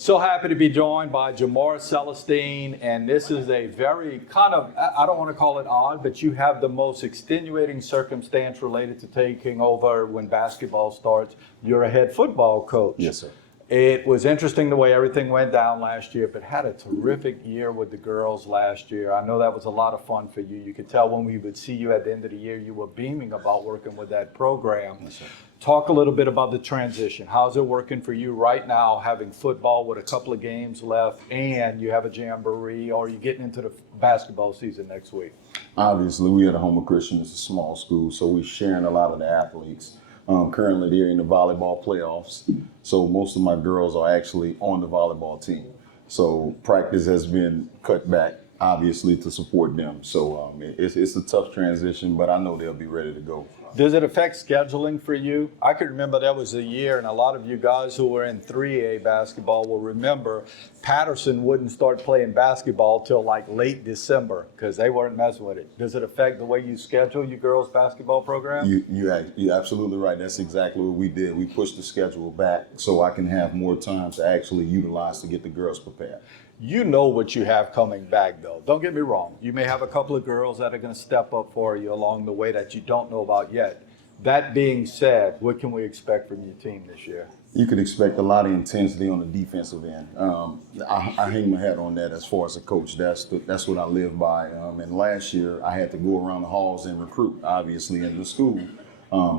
So happy to be joined by Jamar, Celestine, and this is a very kind of, I don't want to call it odd, but you have the most extenuating circumstance related to taking over when basketball starts. You're a head football coach. Yes, sir. It was interesting the way everything went down last year, but had a terrific year with the girls last year. I know that was a lot of fun for you. You could tell when we would see you at the end of the year, you were beaming about working with that program. Yes, sir. Talk a little bit about the transition. How's it working for you right now, having football with a couple of games left, and you have a jamboree, or you're getting into the basketball season next week? Obviously, we at a Houma Christian. It's a small school, so we're sharing a lot of the athletes. Currently, they're in the volleyball playoffs, so most of my girls are actually on the volleyball team. So practice has been cut back, obviously, to support them. So it's a tough transition, but I know they'll be ready to go. Does it affect scheduling for you? I can remember there was a year, and a lot of you guys who were in 3A basketball will remember Patterson wouldn't start playing basketball till like late December because they weren't messing with it. Does it affect the way you schedule your girls' basketball program? You're absolutely right. That's exactly what we did. We pushed the schedule back so I can have more time to actually utilize to get the girls prepared. You know what you have coming back, though. Don't get me wrong. You may have a couple of girls that are going to step up for you along the way that you don't know about yet. That being said, what can we expect from your team this year? You can expect a lot of intensity on the defensive end. I hang my hat on that as far as a coach. That's what I live by. And last year, I had to go around the halls and recruit, obviously, in the school,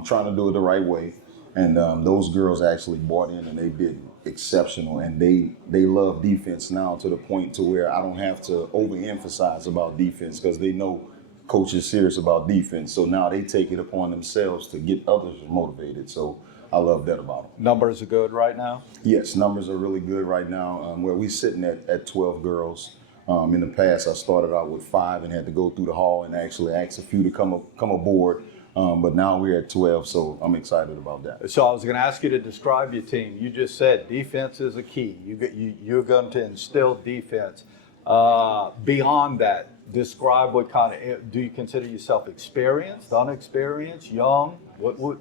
trying to do it the right way. And those girls actually bought in, and they did exceptional. And they love defense now to the point to where I don't have to overemphasize about defense because they know coach is serious about defense. So now they take it upon themselves to get others motivated. So I love that about them. Numbers are good right now? Yes, numbers are really good right now. Where we're sitting at 12 girls. In the past, I started out with 5 and had to go through the hall and actually ask a few to come aboard. But now we're at 12, so I'm excited about that. So I was going to ask you to describe your team. You just said defense is a key. You're going to instill defense. Beyond that, describe what kind of, do you consider yourself experienced, unexperienced, young? What?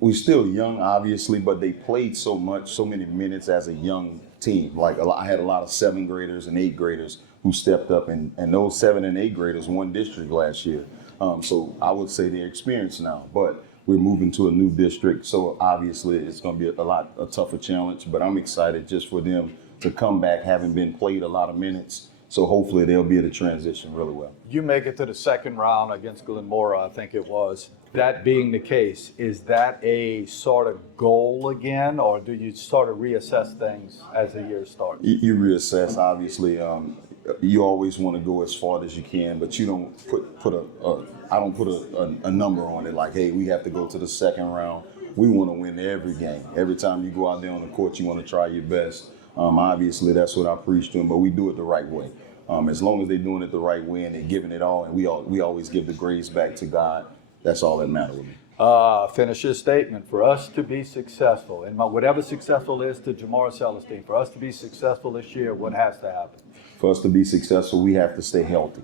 We're still young, obviously, but they played so many minutes as a young team. Like I had a lot of 7th graders and 8th graders who stepped up, and those 7th and 8th graders won district last year. So I would say they're experienced now, but we're moving to a new district. So obviously it's going to be a tougher challenge, but I'm excited just for them to come back, having been played a lot of minutes. So hopefully they'll be able to transition really well. You make it to the second round against Glenmora, I think it was. That being the case, is that a sort of goal again, or do you sort of reassess things as the year starts? You reassess, obviously. You always want to go as far as you can, but you don't I don't put a number on it like, hey, we have to go to the second round. We want to win every game. Every time you go out there on the court, you want to try your best. Obviously, that's what I preach to them, but we do it the right way. As long as they're doing it the right way and they're giving it all, and we always give the grades back to God, that's all that matters with me. Finish your statement. For us to be successful, and whatever successful is to Jamar Celestine, for us to be successful this year, what has to happen? For us to be successful, we have to stay healthy.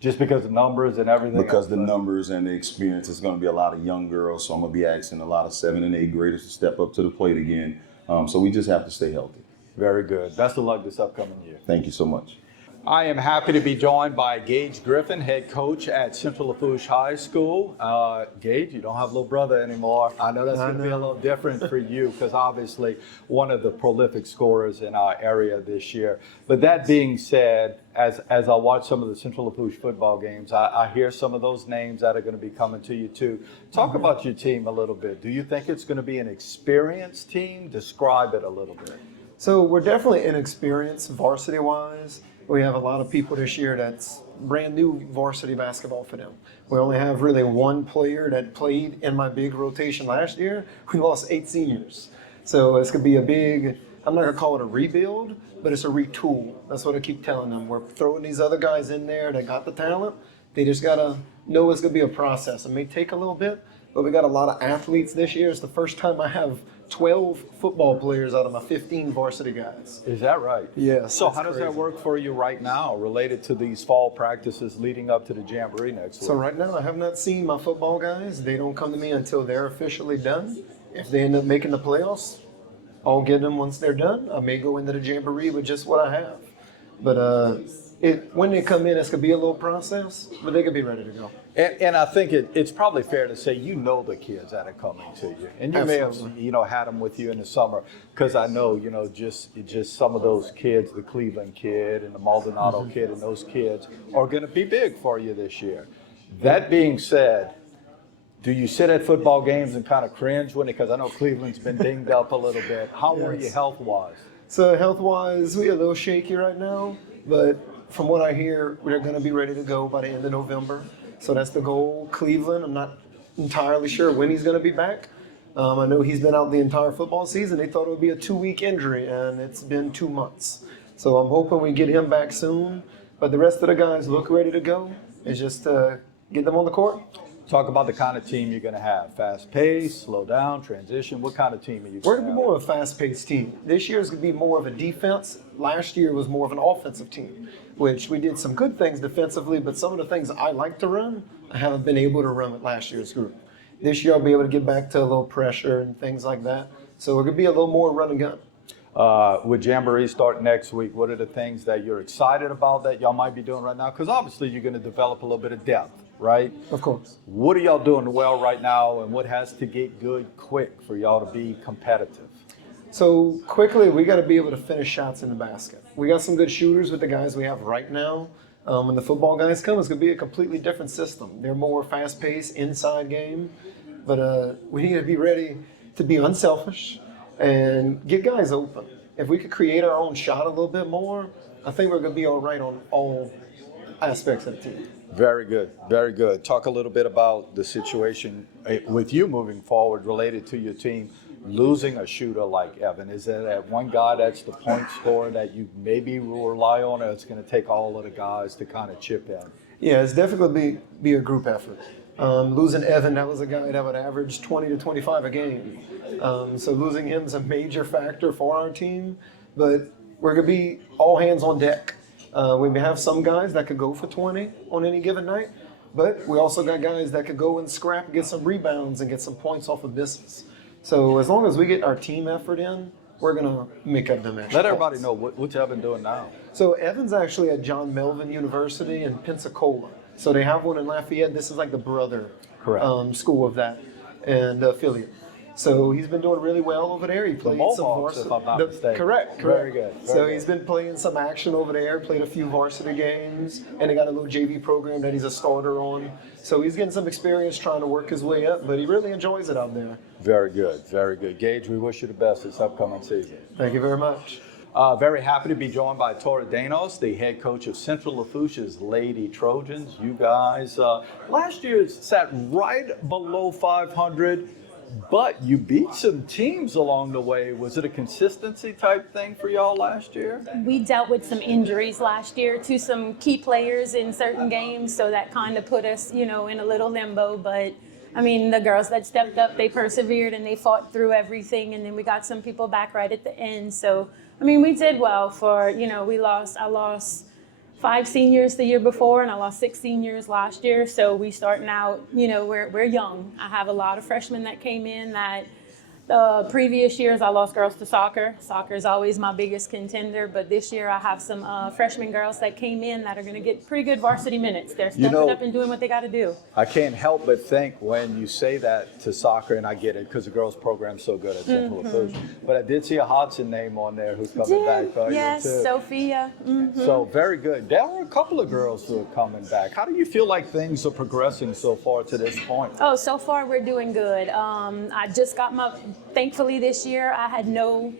Just because the numbers and everything? Because the numbers and the experience, it's going to be a lot of young girls, so I'm going to be asking a lot of 7th and 8th graders to step up to the plate again. So we just have to stay healthy. Very good. Best of luck this upcoming year. Thank you so much. I am happy to be joined by Gage Griffin, head coach at Central Lafourche High School. Gage, you don't have little brother anymore. I know that's going to be a little different for you because obviously one of the prolific scorers in our area this year. But that being said, as I watch some of the Central Lafourche football games, I hear some of those names that are going to be coming to you too. Talk about your team a little bit. Do you think it's going to be an experienced team? Describe it a little bit. So we're definitely inexperienced varsity-wise. We have a lot of people this year that's brand new varsity basketball for them. We only have really one player that played in my big rotation last year. We lost 8 seniors. So it's going to be a big, I'm not going to call it a rebuild, but it's a retool. That's what I keep telling them. We're throwing these other guys in there that got the talent. They just got to know it's going to be a process. It may take a little bit, but we got a lot of athletes this year. It's the first time I have 12 football players out of my 15 varsity guys. Is that right? Yes. So how does that work for you right now related to these fall practices leading up to the Jamboree next week? So right now I have not seen my football guys. They don't come to me until they're officially done. If they end up making the playoffs, I'll get them once they're done. I may go into the Jamboree with just what I have. But when they come in, it's going to be a little process, but they could be ready to go. And I think it's probably fair to say you know the kids that are coming to you, and you Absolutely. may have had them with you in the summer because I know just some of those kids, the Cleveland kid and the Maldonado kid, and those kids are going to be big for you this year. That being said, do you sit at football games and kind of cringe when because I know Cleveland's been dinged up a little bit. How were you health wise? So health-wise, we're a little shaky right now, but from what I hear, we're going to be ready to go by the end of November. So that's the goal. Cleveland, I'm not entirely sure when he's going to be back. I know he's been out the entire football season. They thought it would be a 2-week injury, and it's been 2 months. So I'm hoping we get him back soon. But the rest of the guys look ready to go. It's just get them on the court. Talk about the kind of team you're going to have. Fast pace, slow down, transition. What kind of team are you We're going to going to have? be more of a fast-paced team. This year is going to be more of a defense. Last year was more of an offensive team, which we did some good things defensively, but some of the things I like to run, I haven't been able to run with last year's group. This year I'll be able to get back to a little pressure and things like that. So we're going to be a little more run and gun. With Jamboree start next week, what are the things that you're excited about that y'all might be doing right now? Because obviously you're going to develop a little bit of depth, right? Of course. What are y'all doing well right now, and what has to get good quick for y'all to be competitive? So quickly, we got to be able to finish shots in the basket. We got some good shooters with the guys we have right now. When the football guys come, it's going to be a completely different system. They're more fast-paced, inside game. But we need to be ready to be unselfish and get guys open. If we could create our own shot a little bit more, I think we're going to be all right on all aspects of the team. Very good, very good. Talk a little bit about the situation with you moving forward related to your team. Losing a shooter like Evan, is that one guy that's the point scorer that you maybe will rely on, or it's going to take all of the guys to kind of chip in? Yeah, it's definitely be a group effort. Losing Evan, that was a guy that would average 20 to 25 a game. So losing him is a major factor for our team, but we're going to be all hands on deck. We may have some guys that could go for 20 on any given night, but we also got guys that could go and scrap and get some rebounds and get some points off of misses. So as long as we get our team effort in, we're going to make up them extra Let everybody points. know what's Evan doing now. So Evan's actually at John Melvin University in Pensacola. So they have one in Lafayette. This is like the brother school of that and affiliate. So he's been doing really well over there. He played some Mohawks, varsity. if I'm not mistaken. Correct. Very good. So he's been playing some action over there, played a few varsity games, and they got a little JV program that he's a starter on. So he's getting some experience trying to work his way up, but he really enjoys it out there. Very good, very good. Gage, we wish you the best this upcoming season. Thank you very much. Very happy to be joined by Tora Danos, the head coach of Central Lafourche's Lady Trojans. You guys, last year sat right below 500, but you beat some teams along the way. Was it a consistency type thing for y'all last year? We dealt with some injuries last year to some key players in certain games, so that kind of put us, in a little limbo. But I mean, the girls that stepped up, they persevered and they fought through everything, and then we got some people back right at the end. So I mean, we did well for, I lost 5 seniors the year before, and I lost 6 seniors last year. So we starting out, we're young. I have a lot of freshmen that came in that, Previous years, I lost girls to soccer. Soccer is always my biggest contender, but this year I have some freshman girls that came in that are going to get pretty good varsity minutes. They're stepping up and doing what they got to do. I can't help but think when you say that to soccer, and I get it because the girls program's so good at Central Lafourche, but I did see a Hodson name on there who's coming back for yes, you too. Sophia. So very good. There are a couple of girls who are coming back. How do you feel like things are progressing so far to this point? Oh, so far we're doing good. I just got thankfully this year I had no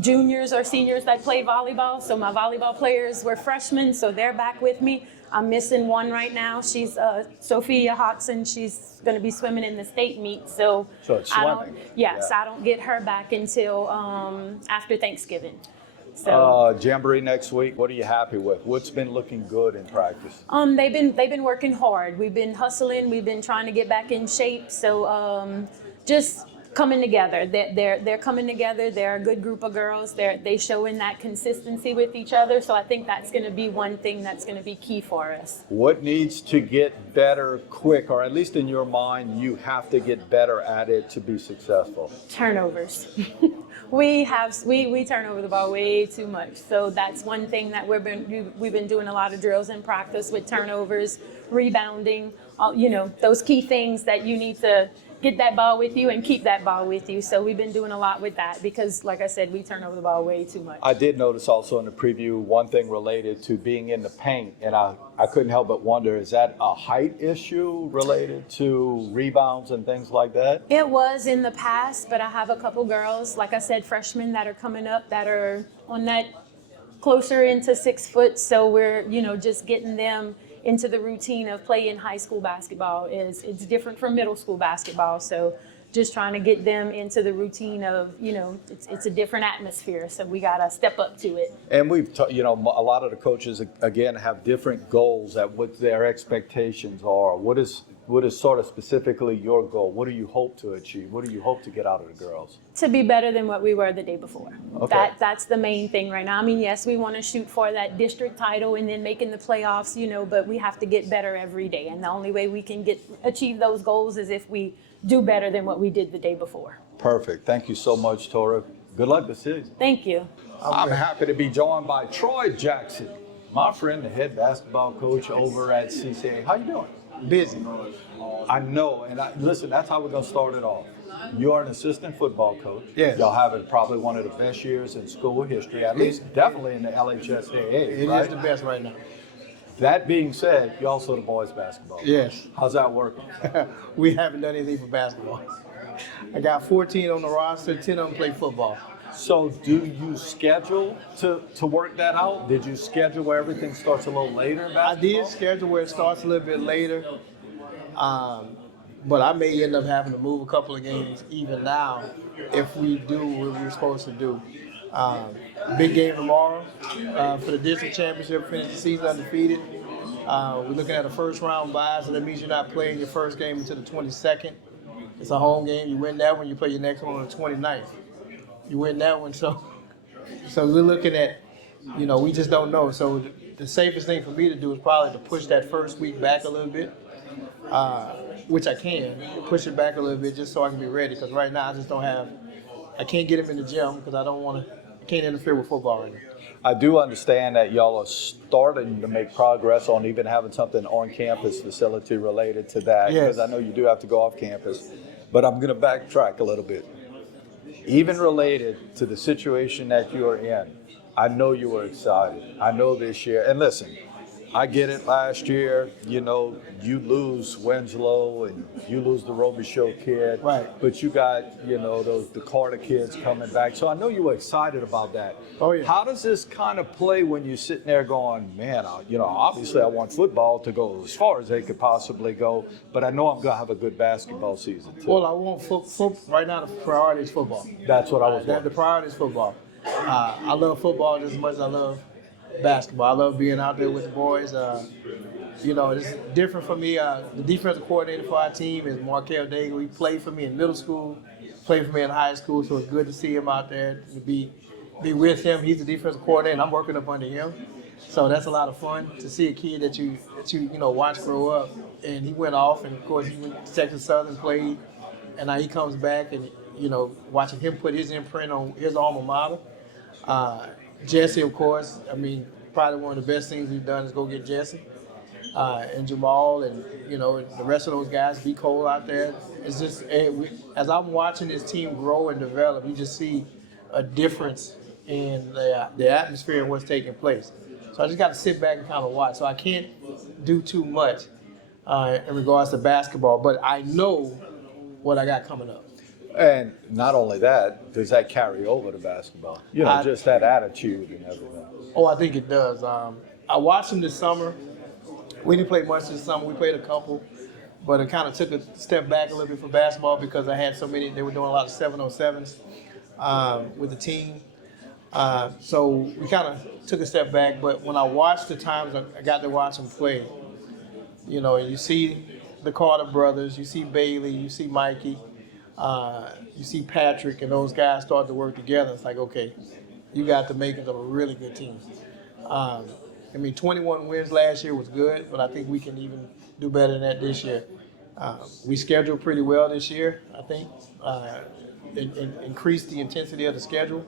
juniors or seniors that played volleyball, so my volleyball players were freshmen, so they're back with me. I'm missing one right now. She's Sophia Hodson. She's going to be swimming in the state meet, so it's swimming. I don't get her back until after Thanksgiving. So Jamboree next week. What are you happy with? What's been looking good in practice? they've been working hard. We've been hustling. We've been trying to get back in shape. So just coming together. They're coming together. They're a good group of girls. They showing that consistency with each other. So I think that's going to be one thing that's going to be key for us. What needs to get better quick, or at least in your mind, you have to get better at it to be successful? Turnovers. We turn over the ball way too much. So that's one thing that we've been doing a lot of drills in practice with turnovers, rebounding, those key things that you need to get that ball with you and keep that ball with you. So we've been doing a lot with that because, like I said, we turn over the ball way too much. I did notice also in the preview one thing related to being in the paint, and I couldn't help but wonder, is that a height issue related to rebounds and things like that? It was in the past, but I have a couple girls, like I said, freshmen that are coming up that are on that closer into 6 foot. So we're, just getting them into the routine of playing high school basketball. It's different from middle school basketball. So just trying to get them into the routine of, it's a different atmosphere. So we got to step up to it. And we've, a lot of the coaches, again, have different goals at what their expectations are. What is sort of specifically your goal? What do you hope to achieve? What do you hope to get out of the girls? To be better than what we were the day before. Okay. That's the main thing right now. I mean, yes, we want to shoot for that district title and then making the playoffs, but we have to get better every day. And the only way we can achieve those goals is if we do better than what we did the day before. Perfect. Thank you so much, Tora. Good luck this season. Thank you. I'm happy to be joined by Troy Jackson, my friend, the head basketball coach over at CCA. How you doing? Busy. I know, and listen, that's how we're going to start it off. You are an assistant football coach. Yes. Y'all have probably one of the best years in school history, at least definitely in the LHS AA, It right? is the best right now. That being said, you're also the boys basketball coach. Yes. How's that working? We haven't done anything for basketball. I got 14 on the roster, 10 of them play football. So do you schedule to work that out? Did you schedule where everything starts a little later in basketball? I did schedule where it starts a little bit later, but I may end up having to move a couple of games even now if we do what we're supposed to do. Big game tomorrow for the district championship, finish the season undefeated. We're looking at a first round bye, so that means you're not playing your first game until the 22nd. It's a home game. You win that one, you play your next one on the 29th. You win that one, so we're looking at, we just don't know. So the safest thing for me to do is probably to push that first week back a little bit, which I can, push it back a little bit just so I can be ready, because right now I can't get him in the gym because I can't interfere with football right now. I do understand that y'all are starting to make progress on even having something on campus facility related to that, because I know you do have to go off campus. But I'm going to backtrack a little bit. Even related to the situation that you are in, I know you were excited. I know this year, and listen, I get it last year, you lose Winslow and you lose the Robichaud kid. Right. But you got, the Carter kids coming back. So I know you were excited about that. Oh, yeah. How does this kind of play when you're sitting there going, man, obviously I want football to go as far as they could possibly go, but I know I'm going to have a good basketball season too. Well, I want football. Right now, the priority is football. That's what I was wondering. The priority is football. I love football just as much as I love basketball. I love being out there with the boys. It's different for me. The defensive coordinator for our team is Markel Daigle. He played for me in middle school, played for me in high school, so it's good to see him out there, to be with him. He's the defensive coordinator, and I'm working up under him. So that's a lot of fun to see a kid that you watch grow up. And he went off, and of course he went to Texas Southern, played, and now he comes back, and watching him put his imprint on his alma mater. Jesse, of course, probably one of the best things we've done is go get Jesse and Jamal and, the rest of those guys, be Cole out there. It's just, as I'm watching this team grow and develop, you just see a difference in the atmosphere and what's taking place. So I just got to sit back and kind of watch. So I can't do too much in regards to basketball, but I know what I got coming up. And not only that, does that carry over to basketball? Just that attitude and everything. Oh, I think it does. I watched them this summer. We didn't play much this summer. We played a couple, but it kind of took a step back a little bit for basketball because I had so many. They were doing a lot of 7-on-7s with the team. So we kind of took a step back. But when I watched the times I got to watch them play, and you see the Carter brothers, you see Bailey, you see Mikey. You see Patrick and those guys start to work together. It's like, okay, you got the makings of a really good team. 21 wins last year was good, but I think we can even do better than that this year. We scheduled pretty well this year, I think. Increased the intensity of the schedule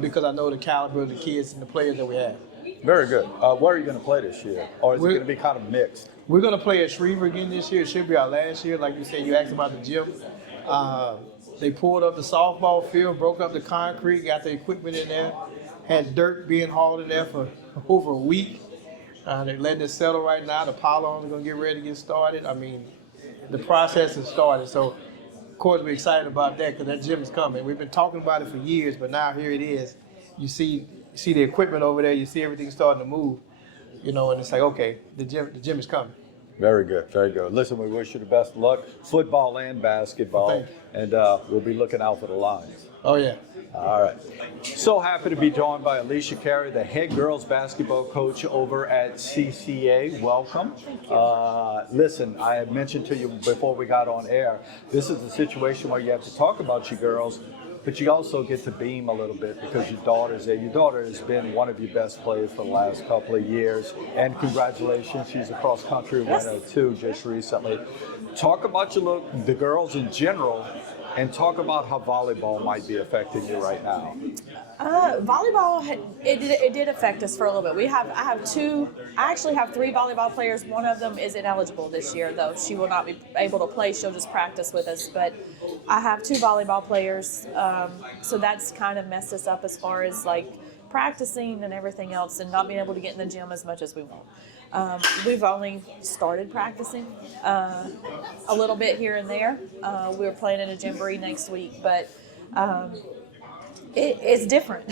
because I know the caliber of the kids and the players that we have. Very good. Where are you going to play this year? Or is it going to be kind of mixed? We're going to play at Shreveport again this year. It should be our last year. Like you said, you asked about the gym. They pulled up the softball field, broke up the concrete, got the equipment in there, had dirt being hauled in there for over a week. They're letting it settle right now. The pylons are going to get ready to get started. The process has started. So, of course, we're excited about that because that gym is coming. We've been talking about it for years, but now here it is. You see the equipment over there. You see everything starting to move, and it's like, okay, the gym is coming. Very good, very good. Listen, we wish you the best of luck, football and basketball, and we'll be looking out for the Lions. Oh, yeah. All right. So happy to be joined by Aleshia Carey, the head girls basketball coach over at CCA. Welcome. Listen, I had mentioned to you before we got on air, this is a situation where you have to talk about your girls, but you also get to beam a little bit because your daughter's there. Your daughter has been one of your best players for the last couple of years, and congratulations, she's a cross-country winner too just recently. Talk about the girls in general, and talk about how volleyball might be affecting you right now. Volleyball, it did affect us for a little bit. I actually have 3 volleyball players. One of them is ineligible this year, though. She will not be able to play. She'll just practice with us. But I have 2 volleyball players, so that's kind of messed us up as far as like practicing and everything else and not being able to get in the gym as much as we want. We've only started practicing a little bit here and there. We're playing in a jamboree next week, but it's different.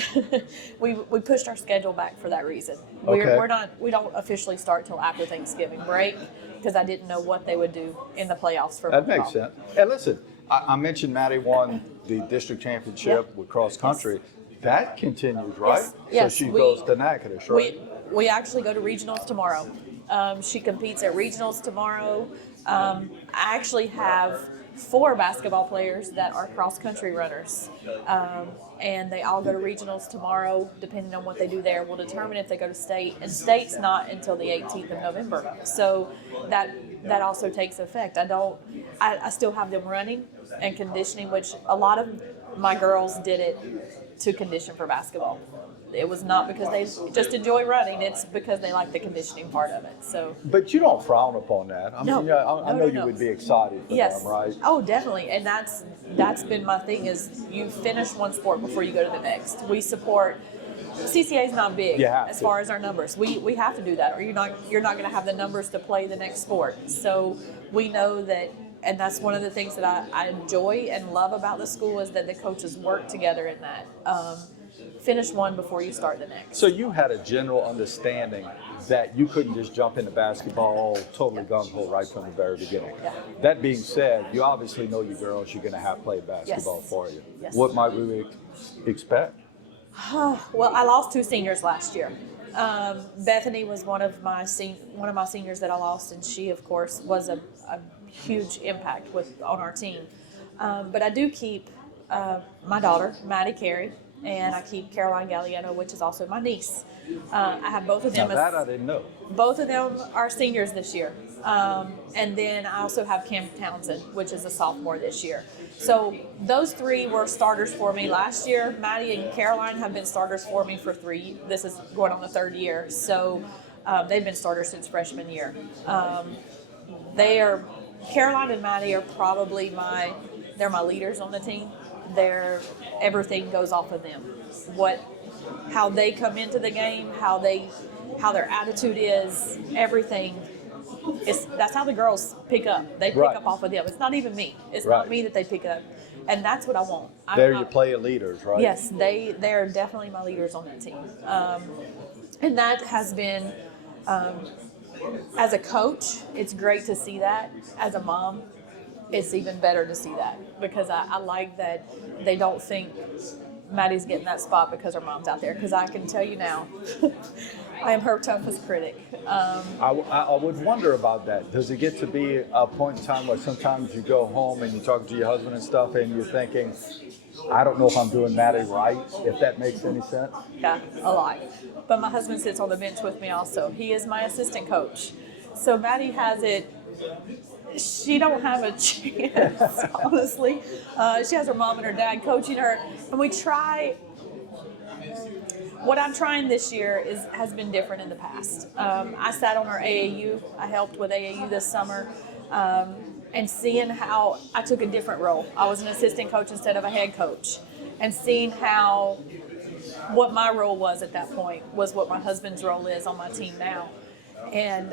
we pushed our schedule back for that reason. We don't officially start till after Thanksgiving break because I didn't know what they would do in the playoffs for That volleyball. makes sense. And listen, I mentioned Maddie won the district championship with cross country. That continues, right? Yes. So she goes to Natchitoches, right? We actually go to regionals tomorrow. She competes at regionals tomorrow. I actually have 4 basketball players that are cross-country runners, and they all go to regionals tomorrow. Depending on what they do there, will determine if they go to state, and state's not until the 18th of November. So that also takes effect. I still have them running and conditioning, which a lot of my girls did it to condition for basketball. It was not because they just enjoy running. It's because they like the conditioning part of it. So, but you don't frown upon that. I know you would be excited for them, right? Oh, definitely. And that's been my thing is you finish one sport before you go to the next. We support. CCA is not big as far as our numbers. We have to do that, or you're not going to have the numbers to play the next sport. So we know that. And that's one of the things that I enjoy and love about the school is that the coaches work together in that. Finish one before you start the next. So you had a general understanding that you couldn't just jump into basketball totally gung-ho right from the very beginning. Yeah. That being said, you obviously know your girls you're going to have play basketball for you. Yes. What might we expect? Well, I lost 2 seniors last year. Bethany was one of my seniors that I lost, and she, of course, was a huge impact on our team. But I do keep my daughter, Maddie Carey, and I keep Caroline Galliano, which is also my niece. I have both of them. Now that I didn't know. Both of them are seniors this year. And then I also have Cam Townsend, which is a sophomore this year. So those three were starters for me last year. Maddie and Caroline have been starters for me for this is going on the third year. So they've been starters since freshman year. Caroline and Maddie are probably they're my leaders on the team. Everything goes off of them. How they come into the game, how their attitude is, everything. That's how the girls pick up. They pick up off of them. It's not even me. It's not me that they pick up. And that's what I want. They're your player leaders, right? Yes, they're definitely my leaders on that team. And that has been, as a coach, it's great to see that. As a mom, it's even better to see that, because I like that they don't think Maddie's getting that spot because her mom's out there, because I can tell you now, I am her toughest critic. I would wonder about that. Does it get to be a point in time where sometimes you go home and you're talking to your husband and stuff and you're thinking, I don't know if I'm doing Maddie right, if that makes any sense? Yeah, a lot. But my husband sits on the bench with me also. He is my assistant coach. So Maddie has it. She don't have a chance, honestly. She has her mom and her dad coaching her, and we try. What I'm trying this year has been different in the past. I sat on our AAU. I helped with AAU this summer, and seeing how I took a different role. I was an assistant coach instead of a head coach, and seeing what my role was at that point was what my husband's role is on my team now. And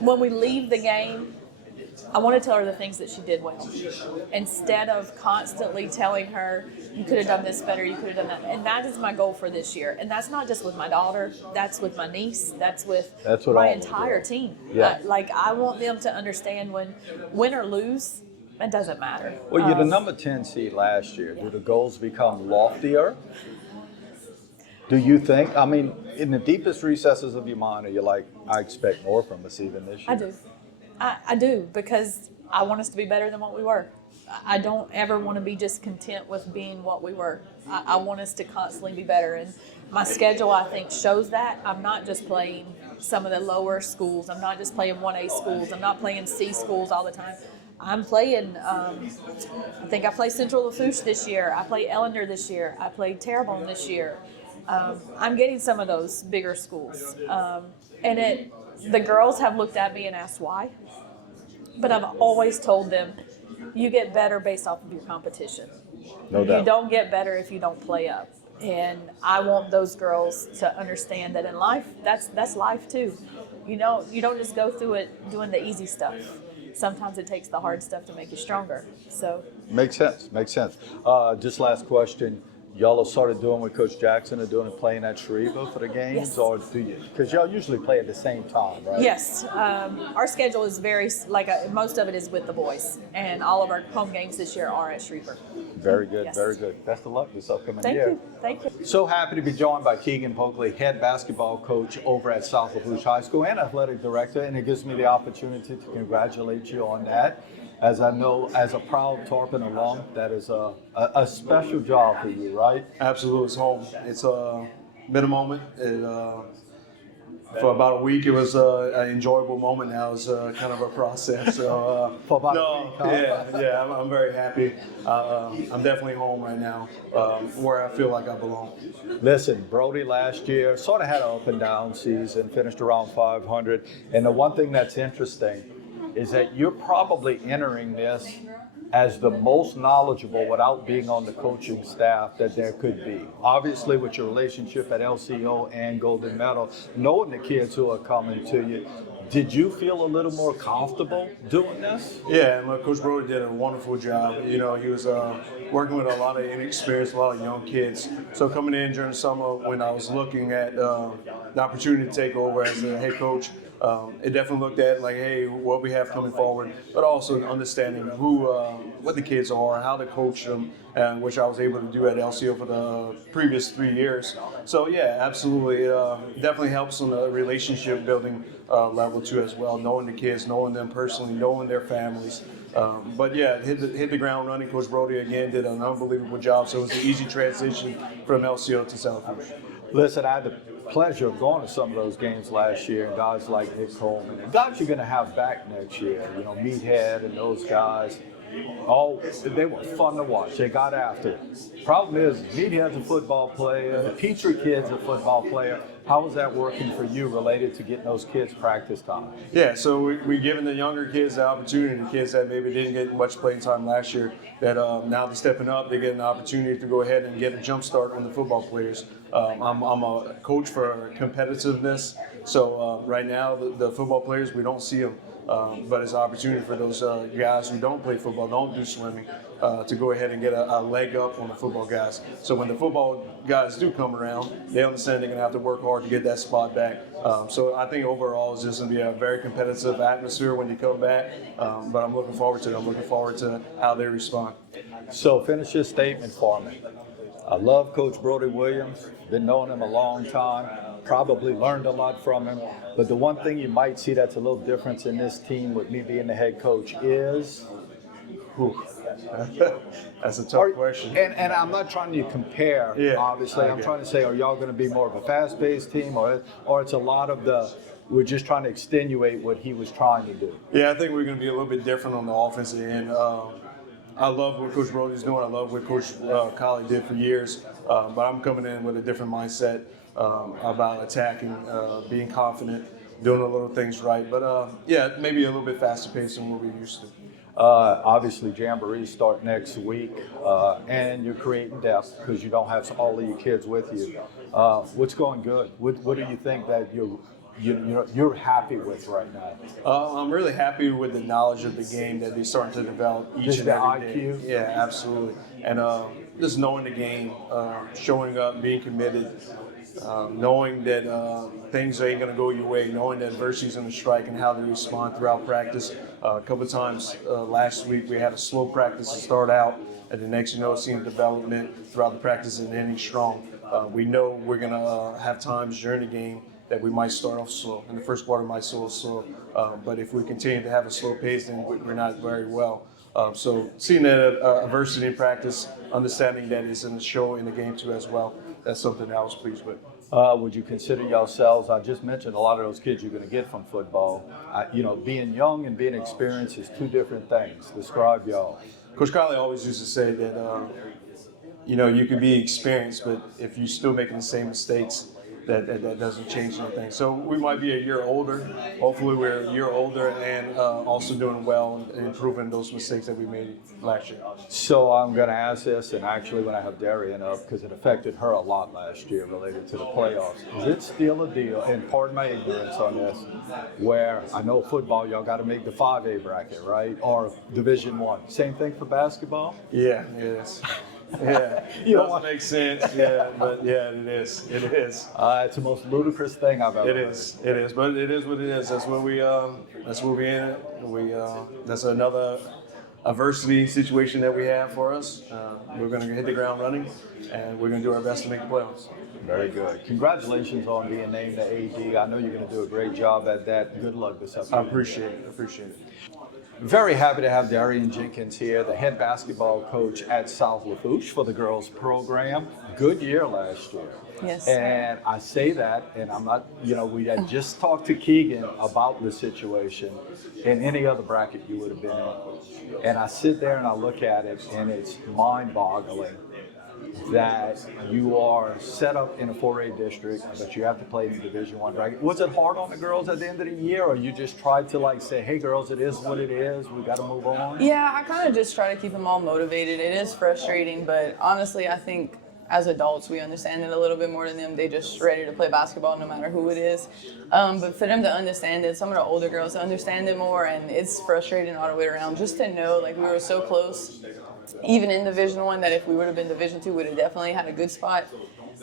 when we leave the game, I want to tell her the things that she did well, instead of constantly telling her, you could have done this better, you could have done that. And that is my goal for this year. And that's not just with my daughter, that's with my niece, that's my entire team. Yeah. I want them to understand when win or lose, it doesn't matter. Well, you're the number 10 seed last year. Do the goals become loftier? Do you think, in the deepest recesses of your mind, are you like, I expect more from us even this year? I do. I do, because I want us to be better than what we were. I don't ever want to be just content with being what we were. I want us to constantly be better. And my schedule, I think, shows that. I'm not just playing some of the lower schools. I'm not just playing 1A schools. I'm not playing C schools all the time. I'm playing, I think I play Central Lafourche this year. I play Ellender this year. I played Terrebonne this year. I'm getting some of those bigger schools. And the girls have looked at me and asked why. But I've always told them, you get better based off of your competition. No doubt. You don't get better if you don't play up. And I want those girls to understand that in life, that's life too. You don't just go through it doing the easy stuff. Sometimes it takes the hard stuff to make you stronger. So Makes sense. Just last question. Y'all have started doing what Coach Jackson are doing and playing at Shariva for the games? Yes. Or do you? Because y'all usually play at the same time, right? yes, our schedule is very, most of it is with the boys. And all of our home games this year are at Shariva. Very good, Yes. very good. Best of luck this upcoming Thank year. you. Thank you. So happy to be joined by Keagan Polkey, head basketball coach over at South Lafourche High School and athletic director, and it gives me the opportunity to congratulate you on that. As I know, as a proud Tarpon alum, that is a special job for you, right? Absolutely, it's home. It's been a moment. For about a week, it was an enjoyable moment. Now it's kind of a process. So, for about a week, huh? yeah, I'm very happy. I'm definitely home right now, where I feel like I belong. Listen, Brody last year sort of had an up and down season, finished around 500. And the one thing that's interesting is that you're probably entering this as the most knowledgeable without being on the coaching staff that there could be. Obviously, with your relationship at LCO and Golden Medal, knowing the kids who are coming to you, did you feel a little more comfortable doing this? Yeah, and Coach Brody did a wonderful job. He was working with a lot of inexperienced, a lot of young kids. So coming in during the summer when I was looking at the opportunity to take over as a head coach, it definitely looked at like, hey, what we have coming forward, but also understanding what the kids are, how to coach them, which I was able to do at LCO for the previous 3 years. So yeah, absolutely, definitely helps on the relationship building level too as well, knowing the kids, knowing them personally, knowing their families. But yeah, hit the ground running. Coach Brody again did an unbelievable job. So it was an easy transition from LCO to South Lafourche. Listen, I had the pleasure of going to some of those games last year, and guys like Nick Coleman, and guys you're going to have back next year, you know, Meathead and those guys. Oh, they were fun to watch. They got after it. Problem is, Meathead's a football player, the Petrie kid's a football player. How was that working for you related to getting those kids practice time? Yeah, so we're giving the younger kids the opportunity, the kids that maybe didn't get much playing time last year, that now they're stepping up, they're getting the opportunity to go ahead and get a jump start on the football players. I'm a coach for competitiveness, so right now the football players, we don't see them. But it's an opportunity for those guys who don't play football, don't do swimming, to go ahead and get a leg up on the football guys. So when the football guys do come around, they understand they're going to have to work hard to get that spot back. So I think overall it's just going to be a very competitive atmosphere when you come back. But I'm looking forward to it. I'm looking forward to how they respond. So finish your statement for me. I love Coach Brody Williams. Been knowing him a long time. Probably learned a lot from him. But the one thing you might see that's a little difference in this team with me being the head coach is who? That's a tough question. And I'm not trying to compare, obviously. I'm trying to say, are y'all going to be more of a fast-paced team, or it's a lot of we're just trying to extenuate what he was trying to do? Yeah, I think we're going to be a little bit different on the offensive end. I love what Coach Brody's doing. I love what Coach Caillouet did for years. But I'm coming in with a different mindset about attacking, being confident, doing the little things right. But yeah, maybe a little bit faster paced than what we're used to. Obviously, Jamboree start next week, and you're creating depth because you don't have all of your kids with you. What's going good? What do you think that you're happy with right now? I'm really happy with the knowledge of the game that they're starting to develop each and every day. IQ? Yeah, absolutely. And just knowing the game, showing up, being committed, knowing that things ain't going to go your way, knowing that adversity's going to strike and how they respond throughout practice. A couple of times last week we had a slow practice to start out, and the next seeing development throughout the practice and ending strong. We know we're going to have times during the game that we might start off slow. In the first quarter might start slow, but if we continue to have a slow pace, then we're not very well. So seeing that adversity in practice, understanding that it's in the show in the game too as well, that's something that I was pleased with. Would you consider yourselves, I just mentioned a lot of those kids you're going to get from football. Being young and being experienced is two different things. Describe y'all. Coach Caillouet always used to say that, you can be experienced, but if you're still making the same mistakes, that doesn't change anything. So we might be a year older. Hopefully we're a year older and also doing well and improving those mistakes that we made last year. So I'm going to ask this, and actually when I have Darian up, because it affected her a lot last year related to the playoffs. Is it still a deal, and pardon my ignorance on this, where I know football, y'all got to make the 5A bracket, right? Or Division I. Same thing for basketball? Yeah, it is. Yeah, it doesn't make sense. Yeah, but yeah, it is. It is. It's the most ludicrous thing I've ever heard. It is. But it is what it is. That's what we in. That's another adversity situation that we have for us. We're going to hit the ground running, and we're going to do our best to make the playoffs. Very good. Congratulations on being named the AD. I know you're going to do a great job at that. Good luck this afternoon. I appreciate it. Very happy to have Darian Jenkins here, the head basketball coach at South Lafourche for the girls program. Good year last year. Yes. And I say that, and I'm not, we had just talked to Keagan about the situation. In any other bracket you would have been in. And I sit there and I look at it, and it's mind-boggling that you are set up in a 4A district, but you have to play in the Division I bracket. Was it hard on the girls at the end of the year, or you just tried to say, hey girls, it is what it is, we got to move on? Yeah, I kind of just try to keep them all motivated. It is frustrating, but honestly, I think as adults, we understand it a little bit more than them. They just ready to play basketball no matter who it is. But for them to understand it, some of the older girls understand it more, and it's frustrating all the way around just to know we were so close. Even in Division I, that if we would have been Division II, we would have definitely had a good spot.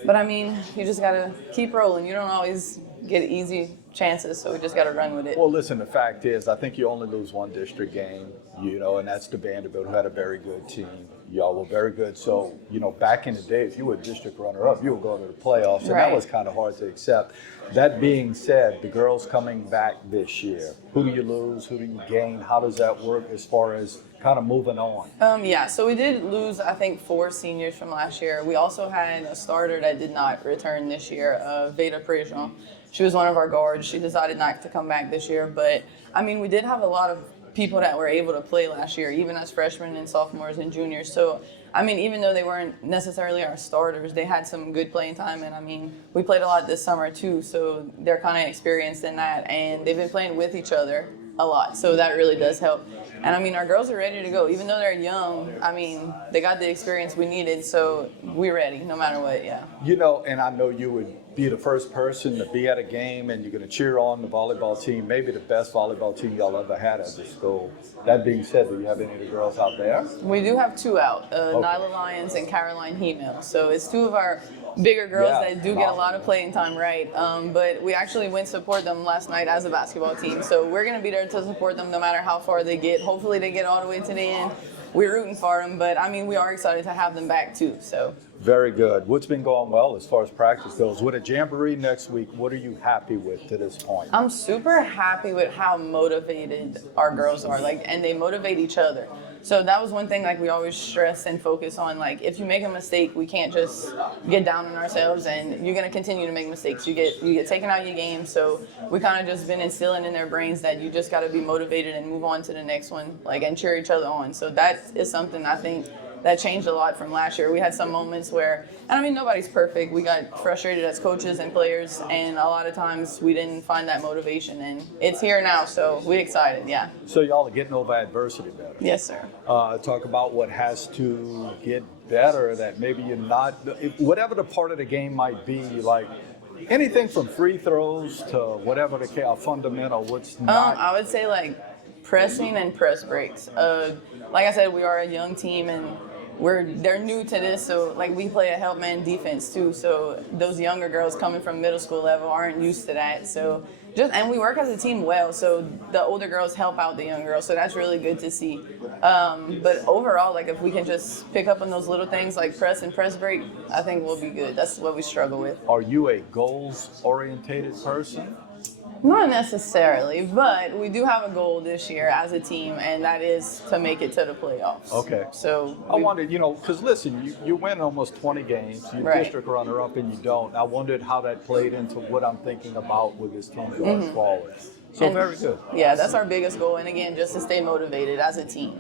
But I mean, you just gotta keep rolling. You don't always get easy chances, so we just got to run with it. Well, listen, the fact is, I think you only lose one district game, and that's the Vandebilt, who had a very good team. Y'all were very good. So, back in the day, if you were a district runner-up, you were going to the playoffs, and that was kind of hard to accept. That being said, the girls coming back this year, who do you lose? Who do you gain? How does that work as far as kind of moving on? So we did lose, I think, 4 seniors from last year. We also had a starter that did not return this year, Trojan. She was one of our guards. She decided not to come back this year. But, we did have a lot of people that were able to play last year, even as freshmen and sophomores and juniors. So, even though they weren't necessarily our starters, they had some good playing time. And, we played a lot this summer, too. So they're kind of experienced in that. And they've been playing with each other a lot. So that really does help. And, our girls are ready to go. Even though they're young, they got the experience we needed. So we're ready, no matter what, yeah. And I know you would be the first person to be at a game and you're going to cheer on the volleyball team, maybe the best volleyball team y'all ever had at the school. That being said, do you have any of the girls out there? We do have 2 out, Nyla Lyons and Caroline Hemel. So it's 2 of our bigger girls that do get a lot of playing time, right? But we actually went to support them last night as a basketball team. So we're going to be there to support them no matter how far they get. Hopefully they get all the way to the end. We're rooting for them, but we are excited to have them back too. So very good. What's been going well as far as practice goes? With a jamboree next week, what are you happy with to this point? I'm super happy with how motivated our girls are, and they motivate each other. So that was one thing we always stress and focus on. If you make a mistake, we can't just get down on ourselves, and you're gonna continue to make mistakes. You get taken out of your game. So we kind of just been instilling in their brains that you just got to be motivated and move on to the next one, and cheer each other on. So that is something I think that changed a lot from last year. We had some moments where, nobody's perfect. We got frustrated as coaches and players, and a lot of times we didn't find that motivation, and it's here now, so we're excited, yeah. So y'all are getting over adversity better. Yes, sir. Talk about what has to get better that maybe you're not, whatever the part of the game might be, anything from free throws to whatever the case, fundamental, what's not. I would say pressing and press breaks. Like I said, we are a young team, and they're new to this, so we play a help man defense too. So those younger girls coming from middle school level aren't used to that. So and we work as a team well. So the older girls help out the young girls. So that's really good to see. But overall, if we can just pick up on those little things like press and press break, I think we'll be good. That's what we struggle with. Are you a goals orientated person? Not necessarily, but we do have a goal this year as a team, and that is to make it to the playoffs. Okay. So I wondered, because listen, you win almost 20 games, you're district runner-up and you don't. I wondered how that played into what I'm thinking about with this team going forward. So very good. Yeah, that's our biggest goal, and again, just to stay motivated as a team.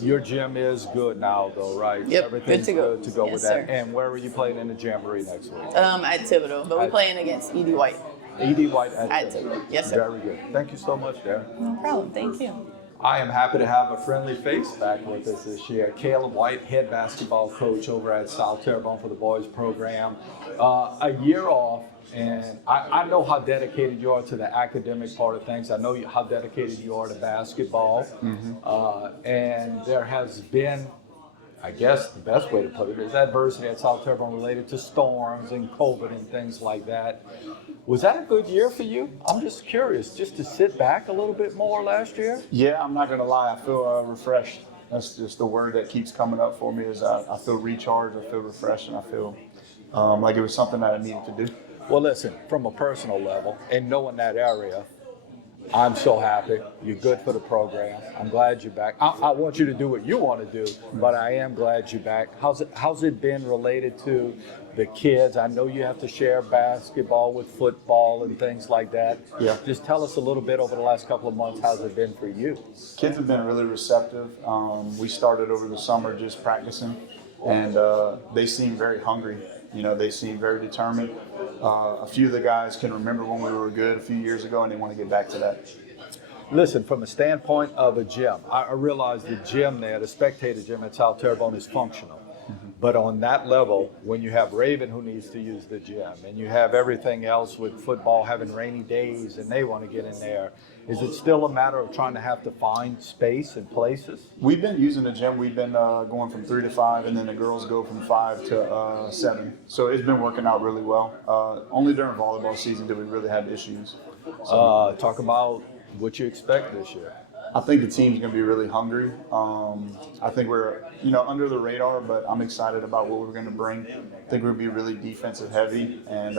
Your gym is good now, though, right? Yep, Everything's good to go. Yes, with that. Sir. And where are you playing in the jamboree next week? At Thibodaux, but we're playing against E.D. White. E.D. White at Thibodaux. Yes, sir. Very good. Thank you so much, Darren. No problem. Thank you. I am happy to have a friendly face back with us this year. Caillouet White, head basketball coach over at South Terrebonne for the boys program. A year off, and I know how dedicated you are to the academic part of things. I know how dedicated you are to basketball. And there has been, I guess the best way to put it is adversity at South Terrebonne related to storms and COVID and things like that. Was that a good year for you? I'm just curious, just to sit back a little bit more last year? Yeah, I'm not going to lie. I feel refreshed. That's just the word that keeps coming up for me is I feel recharged, I feel refreshed, and I feel like it was something that I needed to do. Well, listen, from a personal level and knowing that area, I'm so happy. You're good for the program. I'm glad you're back. I want you to do what you want to do, but I am glad you're back. How's it been related to the kids? I know you have to share basketball with football and things like that. Yeah. Just tell us a little bit over the last couple of months, how's it been for you? Kids have been really receptive. We started over the summer just practicing, and they seem very hungry. They seem very determined. A few of the guys can remember when we were good a few years ago, and they want to get back to that. Listen, from a standpoint of a gym, I realize the gym there, the spectator gym at South Terrebonne is functional. But on that level, when you have Raven who needs to use the gym, and you have everything else with football having rainy days and they want to get in there, Is it still a matter of trying to have to find space and places? We've been using the gym. We've been going from 3 to 5, and then the girls go from 5 to 7. So it's been working out really well. Only during volleyball season did we really have issues. So, Talk about what you expect this year. I think the team's going to be really hungry. I think we're, under the radar, but I'm excited about what we're going to bring. I think we'll be really defensive heavy and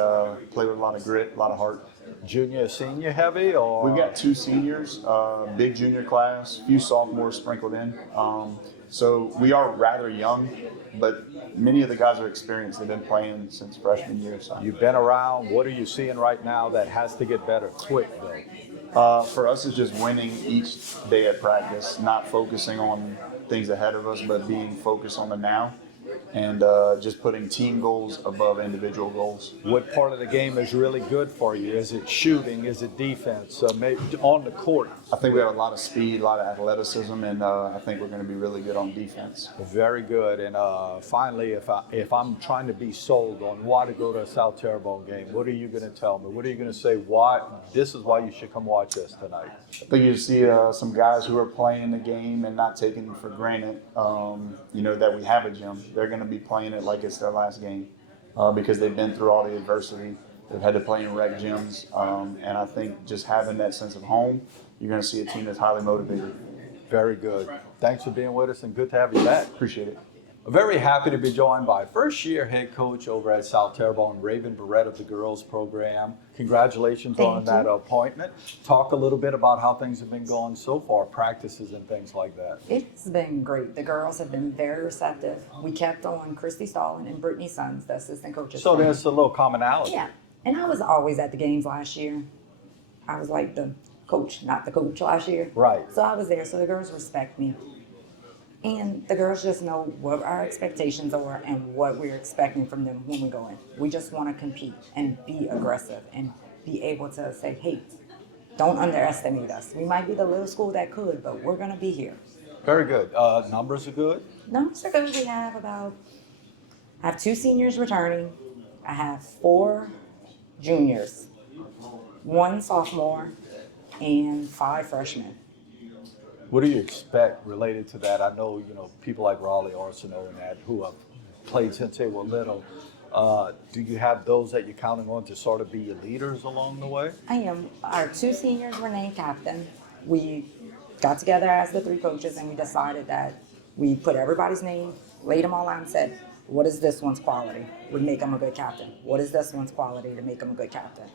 play with a lot of grit, a lot of heart. Junior, senior heavy, or? We've got 2 seniors, big junior class, few sophomores sprinkled in. So we are rather young, but many of the guys are experienced. They've been playing since freshman year. So. You've been around. What are you seeing right now that has to get better quick, though? For us, it's just winning each day at practice, not focusing on things ahead of us, but being focused on the now. And just putting team goals above individual goals. What part of the game is really good for you? Is it shooting? Is it defense? Maybe on the court? I think we have a lot of speed, a lot of athleticism, and I think we're going to be really good on defense. Very good. And finally, if I'm trying to be sold on why to go to a South Terrebonne game, what are you going to tell me? What are you going to say? Why this is why you should come watch us tonight? I think you see some guys who are playing the game and not taking it for granted. That we have a gym. They're going to be playing it like it's their last game because they've been through all the adversity. They've had to play in rec gyms, and I think just having that sense of home, you're going to see a team that's highly motivated. Very good. Thanks for being with us, and good to have you back. Appreciate it. Very happy to be joined by first-year head coach over at South Terrebonne, Raven Barrett of the girls program. Congratulations on that appointment. Talk a little bit about how things have been going so far, practices and things like that. It's been great. The girls have been very receptive. We kept on Christy Stallin and Brittany Sons, the assistant coaches. So there's a little commonality. Yeah, and I was always at the games last year. I was like the coach, not the coach last year. Right. So I was there, so the girls respect me. And the girls just know what our expectations are and what we're expecting from them when we go in. We just want to compete and be aggressive and be able to say, hey, don't underestimate us. We might be the little school that could, but we're going to be here. Very good. Numbers are good? Numbers are good. I have 2 seniors returning. I have 4 juniors, 1 sophomore, and 5 freshmen. What do you expect related to that? I know, people like Raleigh, Arsenault, and that who have played since they were little. Do you have those that you're counting on to sort of be your leaders along the way? I am. Our 2 seniors were named captain. We got together as the 3 coaches and we decided that we put everybody's name, laid them all out and said, what is this one's quality? Would make them a good captain. What is this one's quality to make them a good captain?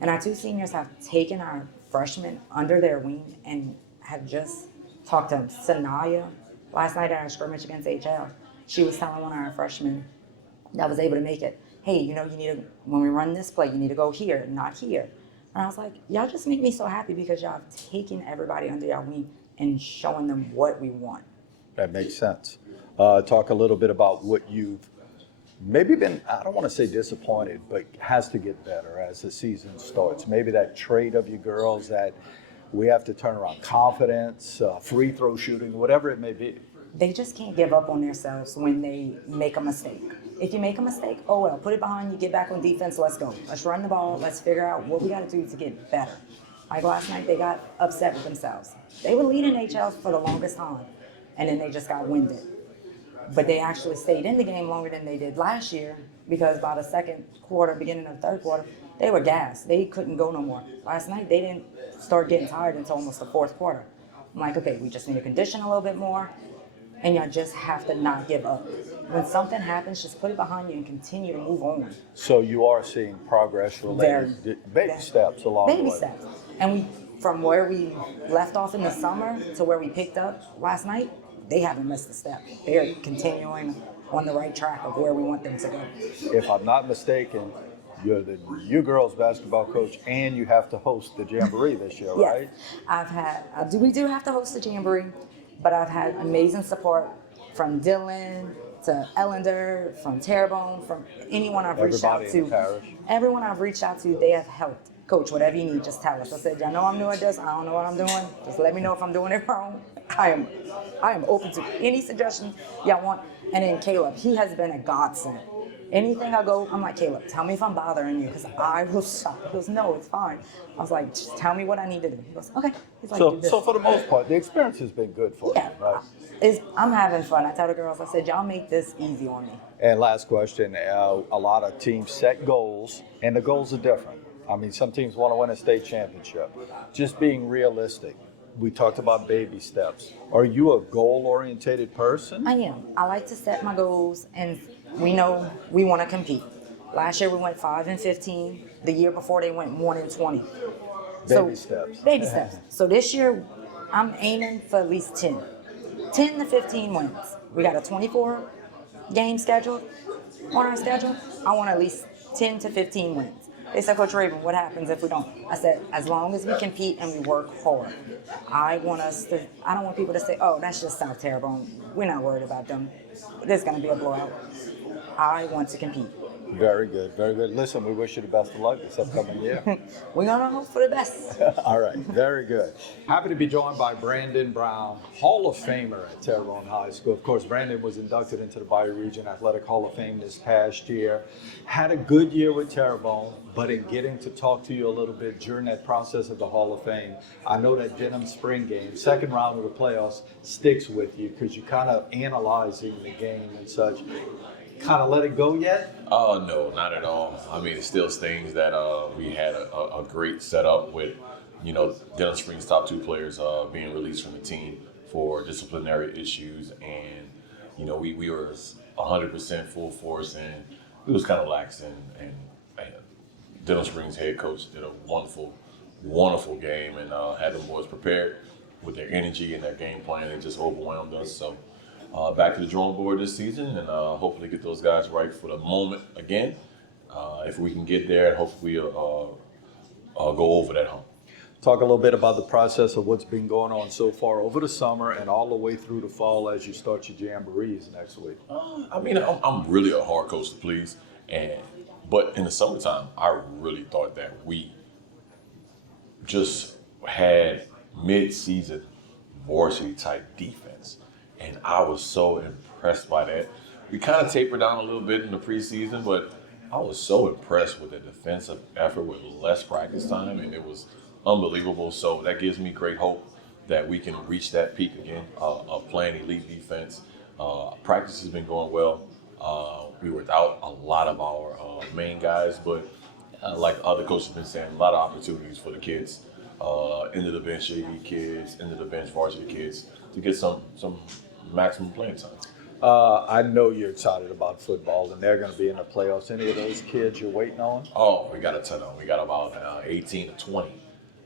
And our 2 seniors have taken our freshmen under their wing and have just talked to them. Sanaya, last night at our scrimmage against HL, she was telling one of our freshmen that was able to make it, hey, you need to, when we run this play, you need to go here, not here. And I was like, y'all just make me so happy because y'all have taken everybody under your wing and showing them what we want. That makes sense. Talk a little bit about what you've maybe been, I don't want to say disappointed, but has to get better as the season starts. Maybe that trait of you girls that we have to turn around, confidence, free throw shooting, whatever it may be. They just can't give up on themselves when they make a mistake. If you make a mistake, oh well, put it behind you, get back on defense, let's go. Let's run the ball, let's figure out what we got to do to get better. Like last night, they got upset with themselves. They were leading HL for the longest time, and then they just got winded. But they actually stayed in the game longer than they did last year because by the second quarter, beginning of the third quarter, they were gassed. They couldn't go no more. Last night, they didn't start getting tired until almost the 4th quarter. I'm like, okay, we just need to condition a little bit more, and y'all just have to not give up. When something happens, just put it behind you and continue to move on. So you are seeing progress related, baby steps along the way. Baby steps. And from where we left off in the summer to where we picked up last night, they haven't missed a step. They're continuing on the right track of where we want them to go. If I'm not mistaken, you're the U girls basketball coach, and you have to host the Jamboree this year, right? We do have to host the Jamboree, but I've had amazing support from Dillon to Ellender, from Terrebonne, from anyone I've reached out to. Everyone I've reached out to, they have helped. Coach, whatever you need, just tell us. I said, y'all know I'm doing this. I don't know what I'm doing. Just let me know if I'm doing it wrong. I am open to any suggestions y'all want. And then Caleb, he has been a godsend. Anything I go, I'm like, Caleb, tell me if I'm bothering you, because I was shocked. He goes, no, it's fine. I was like, just tell me what I need to do. He goes, okay. He's like, do So, this. so for the most part, the experience has been good for you, right? I'm having fun. I tell the girls, I said, y'all make this easy on me. And last question, a lot of teams set goals, and the goals are different. I mean, some teams want to win a state championship. Just being realistic, we talked about baby steps. Are you a goal-oriented person? I am. I like to set my goals, and we know we want to compete. Last year we went 5-15. The year before they went 1-20. Baby steps. Baby steps. So this year I'm aiming for at least 10. 10 to 15 wins. We got a 24 game schedule on our schedule. I want at least 10 to 15 wins. They said, Coach Raven, what happens if we don't? I said, as long as we compete and we work hard. I don't want people to say, oh, that's just South Terrebonne. We're not worried about them. There's going to be a blowout. I want to compete. Very good, very good. Listen, we wish you the best of luck this upcoming year. We're going to hope for the best. All right, very good. Happy to be joined by Brandon Brown, Hall of Famer at Terrebonne High School. Of course, Brandon was inducted into the Bayou Region Athletic Hall of Fame this past year. Had a good year with Terrebonne, but in getting to talk to you a little bit during that process of the Hall of Fame, I know that Denham spring game, second round of the playoffs, sticks with you because you kind of analyzing the game and such. Kind of let it go yet? Oh, no, not at all. I mean, it still stings that we had a great setup with, Dillon Springs' top 2 players being released from the team for disciplinary issues. And, we were 100% full force, and it was kind of lax. And Dillon Springs' head coach did a wonderful, wonderful game and had them boys prepared with their energy and their game plan. It just overwhelmed us. So, back to the drawing board this season, and hopefully get those guys right for the moment again. If we can get there, hopefully we'll go over that hump. Talk a little bit about the process of what's been going on so far over the summer and all the way through the fall as you start your jamborees next week. I mean, I'm really a hard coach to please, but in the summertime, I really thought that we just had mid-season varsity type defense. And I was so impressed by that. We kind of tapered down a little bit in the preseason, but I was so impressed with the defensive effort with less practice time, and it was unbelievable. So that gives me great hope that we can reach that peak again of playing elite defense. Practice has been going well. We were without a lot of our main guys, but like other coaches have been saying, a lot of opportunities for the kids, into the bench JV kids, into the bench varsity kids, to get some maximum playing time. I know you're excited about football, and they're going to be in the playoffs. Any of those kids you're waiting on? Oh, we got a ton of them. We got about 18 to 20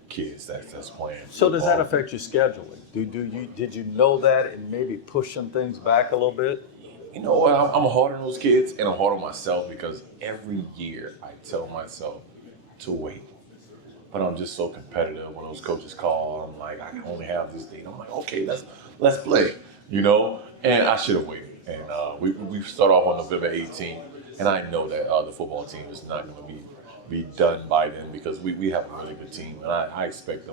kids that's playing. So does that affect your scheduling? Did you know that and maybe push some things back a little bit? You know what? I'm hard on those kids, and I'm hard on myself because every year I tell myself to wait. But I'm just so competitive when those coaches call. I'm like, I can only have this date. I'm like, okay, let's play. And I should have waited. And we start off on November 18th, and I know that the football team is not going to be done by then because we have a really good team, and I expect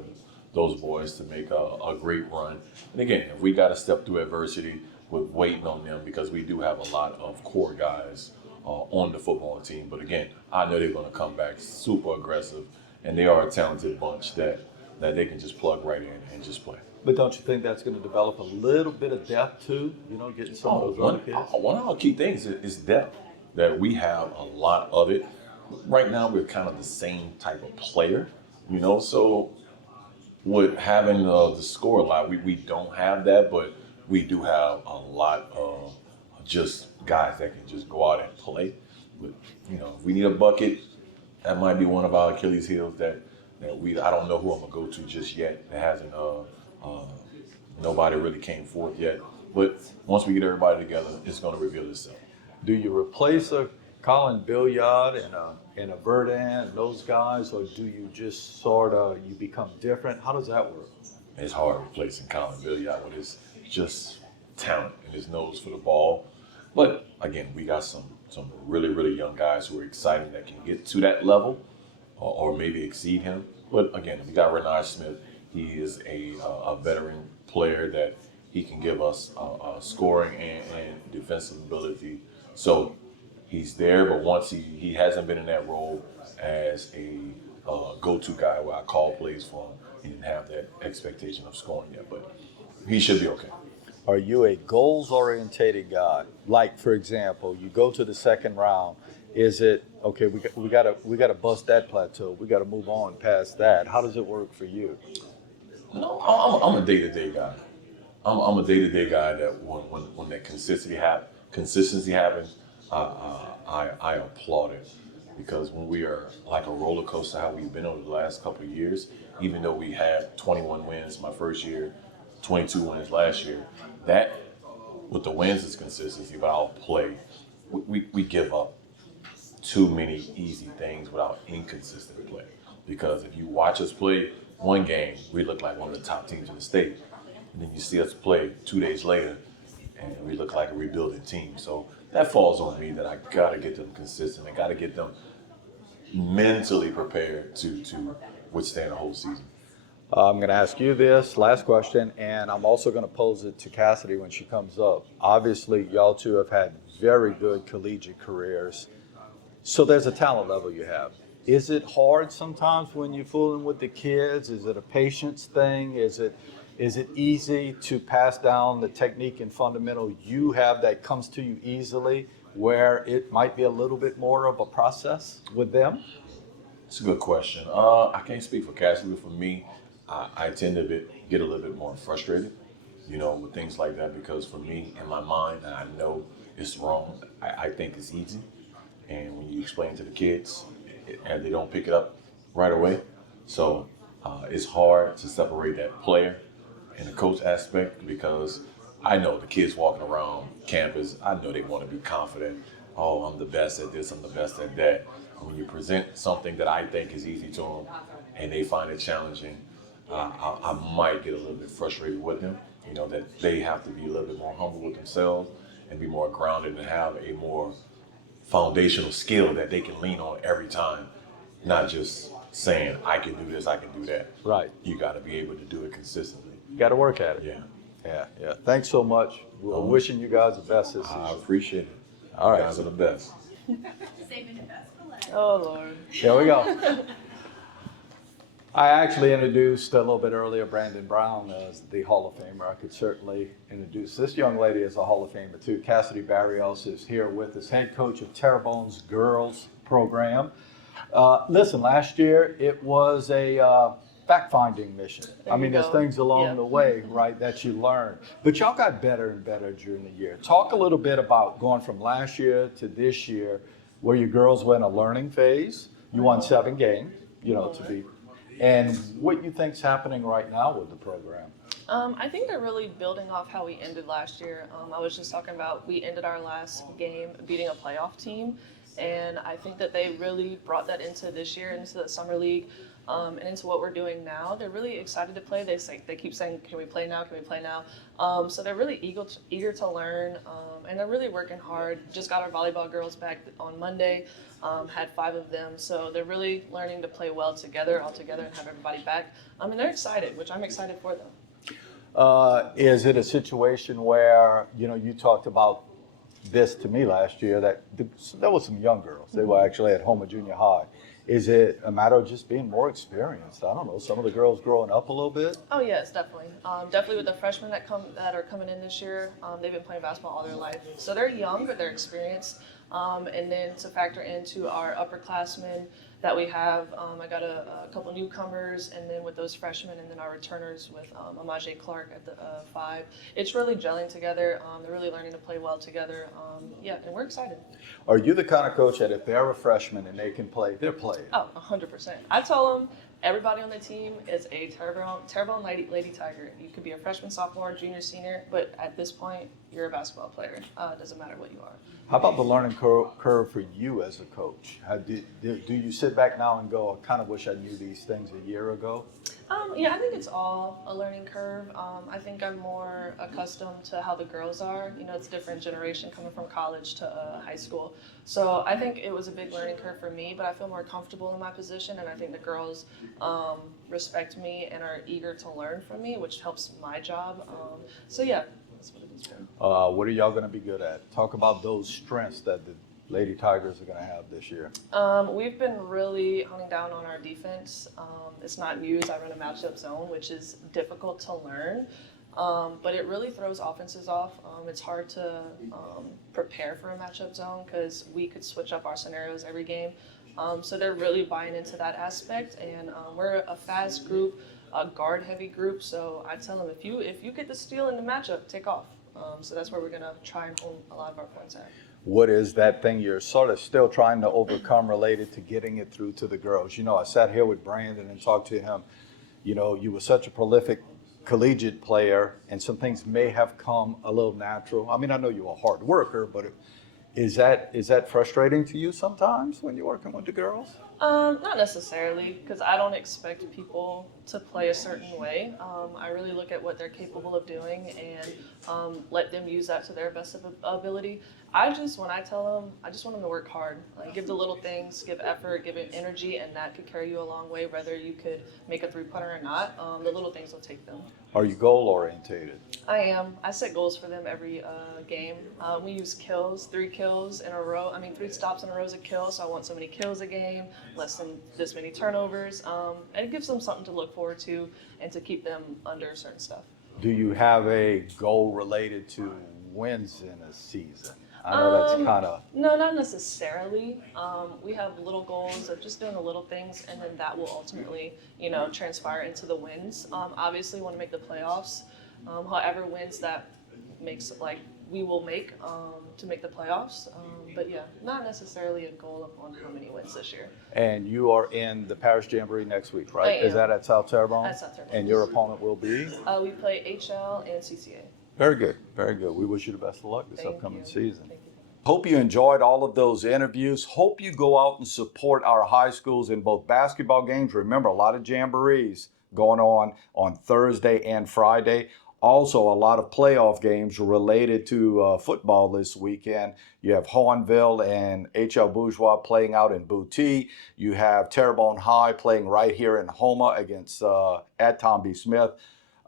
those boys to make a great run. And again, if we got to step through adversity with waiting on them, because we do have a lot of core guys on the football team. But again, I know they're going to come back super aggressive, and they are a talented bunch that they can just plug right in and just play. But don't you think that's going to develop a little bit of depth too? Getting some of those other kids? One of our key things is depth, that we have a lot of it. Right now, we're kind of the same type of player, so with having the score a lot, we don't have that, but we do have a lot of just guys that can just go out and play. But, if we need a bucket, that might be one of our Achilles heels that I don't know who I'm going to go to just yet. It hasn't, nobody really came forth yet. But once we get everybody together, it's going to reveal itself. Do you replace a Colin Billiard and a Verdun, those guys, or do you just you become different? How does that work? It's hard replacing Colin Billiard with his just talent and his nose for the ball. But again, we got some really, really young guys who are exciting that can get to that level or maybe exceed him. But again, we got Renard Smith. He is a veteran player that he can give us scoring and defensive ability. So he's there, but once he hasn't been in that role as a go-to guy where I call plays for him. He didn't have that expectation of scoring yet, but he should be okay. Are you a goals-orientated guy? Like, for example, you go to the second round. Is it okay? We gotta bust that plateau. We gotta move on past that. How does it work for you? No, I'm a day-to-day guy. I'm a day-to-day guy that when that consistency happens, I applaud it, because when we are like a roller coaster, how we've been over the last couple of years, even though we had 21 wins my first year, 22 wins last year, that with the wins is consistency, but I'll play. We give up too many easy things without inconsistent play. Because if you watch us play one game, we look like one of the top teams in the state. And then you see us play 2 days later, and we look like a rebuilding team. So that falls on me that I got to get them consistent. I got to get them mentally prepared to withstand a whole season. I'm going to ask you this last question, and I'm also going to pose it to Cassidy when she comes up. Obviously, y'all two have had very good collegiate careers, so there's a talent level you have. Is it hard sometimes when you're fooling with the kids? Is it a patience thing? Is it easy to pass down the technique and fundamental you have that comes to you easily, where it might be a little bit more of a process with them? It's a good question. I can't speak for Cassidy, but for me, I tend to get a little bit more frustrated, with things like that, because for me, in my mind, and I know it's wrong, I think it's easy. And when you explain to the kids, and they don't pick it up right away. So it's hard to separate that player and the coach aspect, because I know the kids walking around campus, I know they want to be confident. Oh, I'm the best at this, I'm the best at that. When you present something that I think is easy to them and they find it challenging, I might get a little bit frustrated with them, that they have to be a little bit more humble with themselves and be more grounded and have a more foundational skill that they can lean on every time, not just saying, I can do this, I can do that. Right. You got to be able to do it consistently. You got to work at it. Yeah. Yeah. Thanks so much. We're wishing you guys the best this season. I appreciate it. All right. You guys are the best. Saving the best for last. Oh, Lord. Here we go. I actually introduced a little bit earlier Brandon Brown as the Hall of Famer. I could certainly introduce this young lady as a Hall of Famer too. Cassidy Barrios is here with us, head coach of Terrebonne's girls program. Listen, last year it was a fact-finding mission. There's things along the way, right, that you learn. But y'all got better and better during the year. Talk a little bit about going from last year to this year, where your girls were in a learning phase. You won 7 games, to be. And what you think's happening right now with the program? I think they're really building off how we ended last year. I was just talking about, we ended our last game beating a playoff team, and I think that they really brought that into this year, into the summer league, and into what we're doing now. They're really excited to play. They keep saying, can we play now, can we play now? So they're really eager to learn, and they're really working hard. Just got our volleyball girls back on Monday. Had 5 of them, so they're really learning to play well together, all together, and have everybody back. And they're excited, which I'm excited for them. Is it a situation where, you talked about this to me last year, that there were some young girls. They were actually at Houma Junior High. Is it a matter of just being more experienced? I don't know, some of the girls growing up a little bit? Oh yes, definitely. Definitely with the freshmen that are coming in this year, they've been playing basketball all their life. So they're young, but they're experienced. And then to factor into our upperclassmen that we have, I got a couple newcomers, and then with those freshmen, and then our returners with Amaje Clark at the 5. It's really gelling together. They're really learning to play well together. And we're excited. Are you the kind of coach that if they're a freshman and they can play, they're playing? Oh, 100%. I tell them, everybody on the team is a Terrebonne Lady Tiger. You could be a freshman, sophomore, junior, senior, but at this point, you're a basketball player. It doesn't matter what you are. How about the learning curve for you as a coach? Do you sit back now and go, I kind of wish I knew these things a year ago? I think it's all a learning curve. I think I'm more accustomed to how the girls are. It's a different generation coming from college to high school. So I think it was a big learning curve for me, but I feel more comfortable in my position, and I think the girls respect me and are eager to learn from me, which helps my job. That's what it is. What are y'all going to be good at? Talk about those strengths that Lady Tigers are going to have this year? We've been really honing down on our defense. It's not news. I run a matchup zone, which is difficult to learn, but it really throws offenses off. It's hard to prepare for a matchup zone because we could switch up our scenarios every game. So they're really buying into that aspect, and we're a fast group, a guard-heavy group. So I tell them, if you get the steal in the matchup, take off. So that's where we're going to try and hone a lot of our points at. What is that thing you're sort of still trying to overcome related to getting it through to the girls? You know, I sat here with Brandon and talked to him. You know, you were such a prolific collegiate player, and some things may have come a little natural. I mean, I know you're a hard worker, but is that frustrating to you sometimes when you're working with the girls? Not necessarily, because I don't expect people to play a certain way. I really look at what they're capable of doing and let them use that to their best ability. When I tell them, I just want them to work hard. Like, give the little things, give effort, give it energy, and that could carry you a long way, whether you could make a three-pointer or not. The little things will take them. Are you goal-orientated? I am. I set goals for them every game. We use kills, 3 kills in a row. 3 stops in a row is a kill, so I want so many kills a game, less than this many turnovers. And it gives them something to look forward to and to keep them under certain stuff. Do you have a goal related to wins in a season? I know that's kind of... No, not necessarily. We have little goals of just doing the little things, and then that will ultimately, transpire into the wins. Obviously, we want to make the playoffs. However wins that makes, we will make to make the playoffs. But yeah, not necessarily a goal on how many wins this year. And you are in the Parish Jamboree next week, right? I am. Is that at South Terrebonne? At South Terrebonne. And your opponent will be? We play HL and CCA. Very good, very good. We wish you the best of luck this upcoming season. Thank you. Hope you enjoyed all of those interviews. Hope you go out and support our high schools in both basketball games. Remember, a lot of jamborees going on Thursday and Friday. Also, a lot of playoff games related to football this weekend. You have Hornville and HL Bourgeois playing out in Boutique. You have Terrebonne High playing right here in Houma against at Tom B. Smith.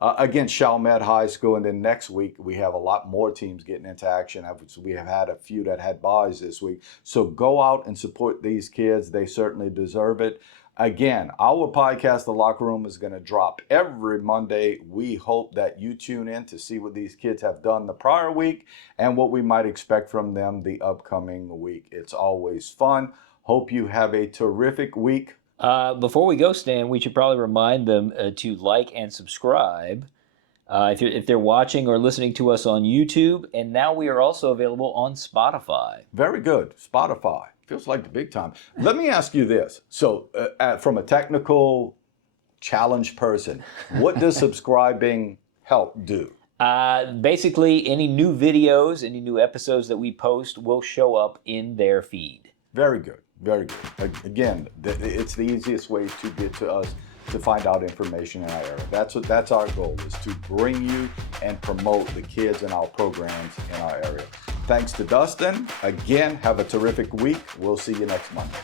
Against Chalmette High School, and then next week we have a lot more teams getting into action. We have had a few that had byes this week. So go out and support these kids. They certainly deserve it. Again, our podcast, The Locker Room, is going to drop every Monday. We hope that you tune in to see what these kids have done the prior week and what we might expect from them the upcoming week. It's always fun. Hope you have a terrific week. Before we go, Stan, we should probably remind them to like and subscribe if they're watching or listening to us on YouTube. And now we are also available on Spotify. Very good. Spotify. Feels like the big time. Let me ask you this. So from a technical challenged person, what does subscribing help do? Basically, any new videos, any new episodes that we post will show up in their feed. Very good. Very good. Again, it's the easiest way to get to us to find out information in our area. That's our goal, is to bring you and promote the kids in our programs in our area. Thanks to Dustin. Again, have a terrific week. We'll see you next Monday.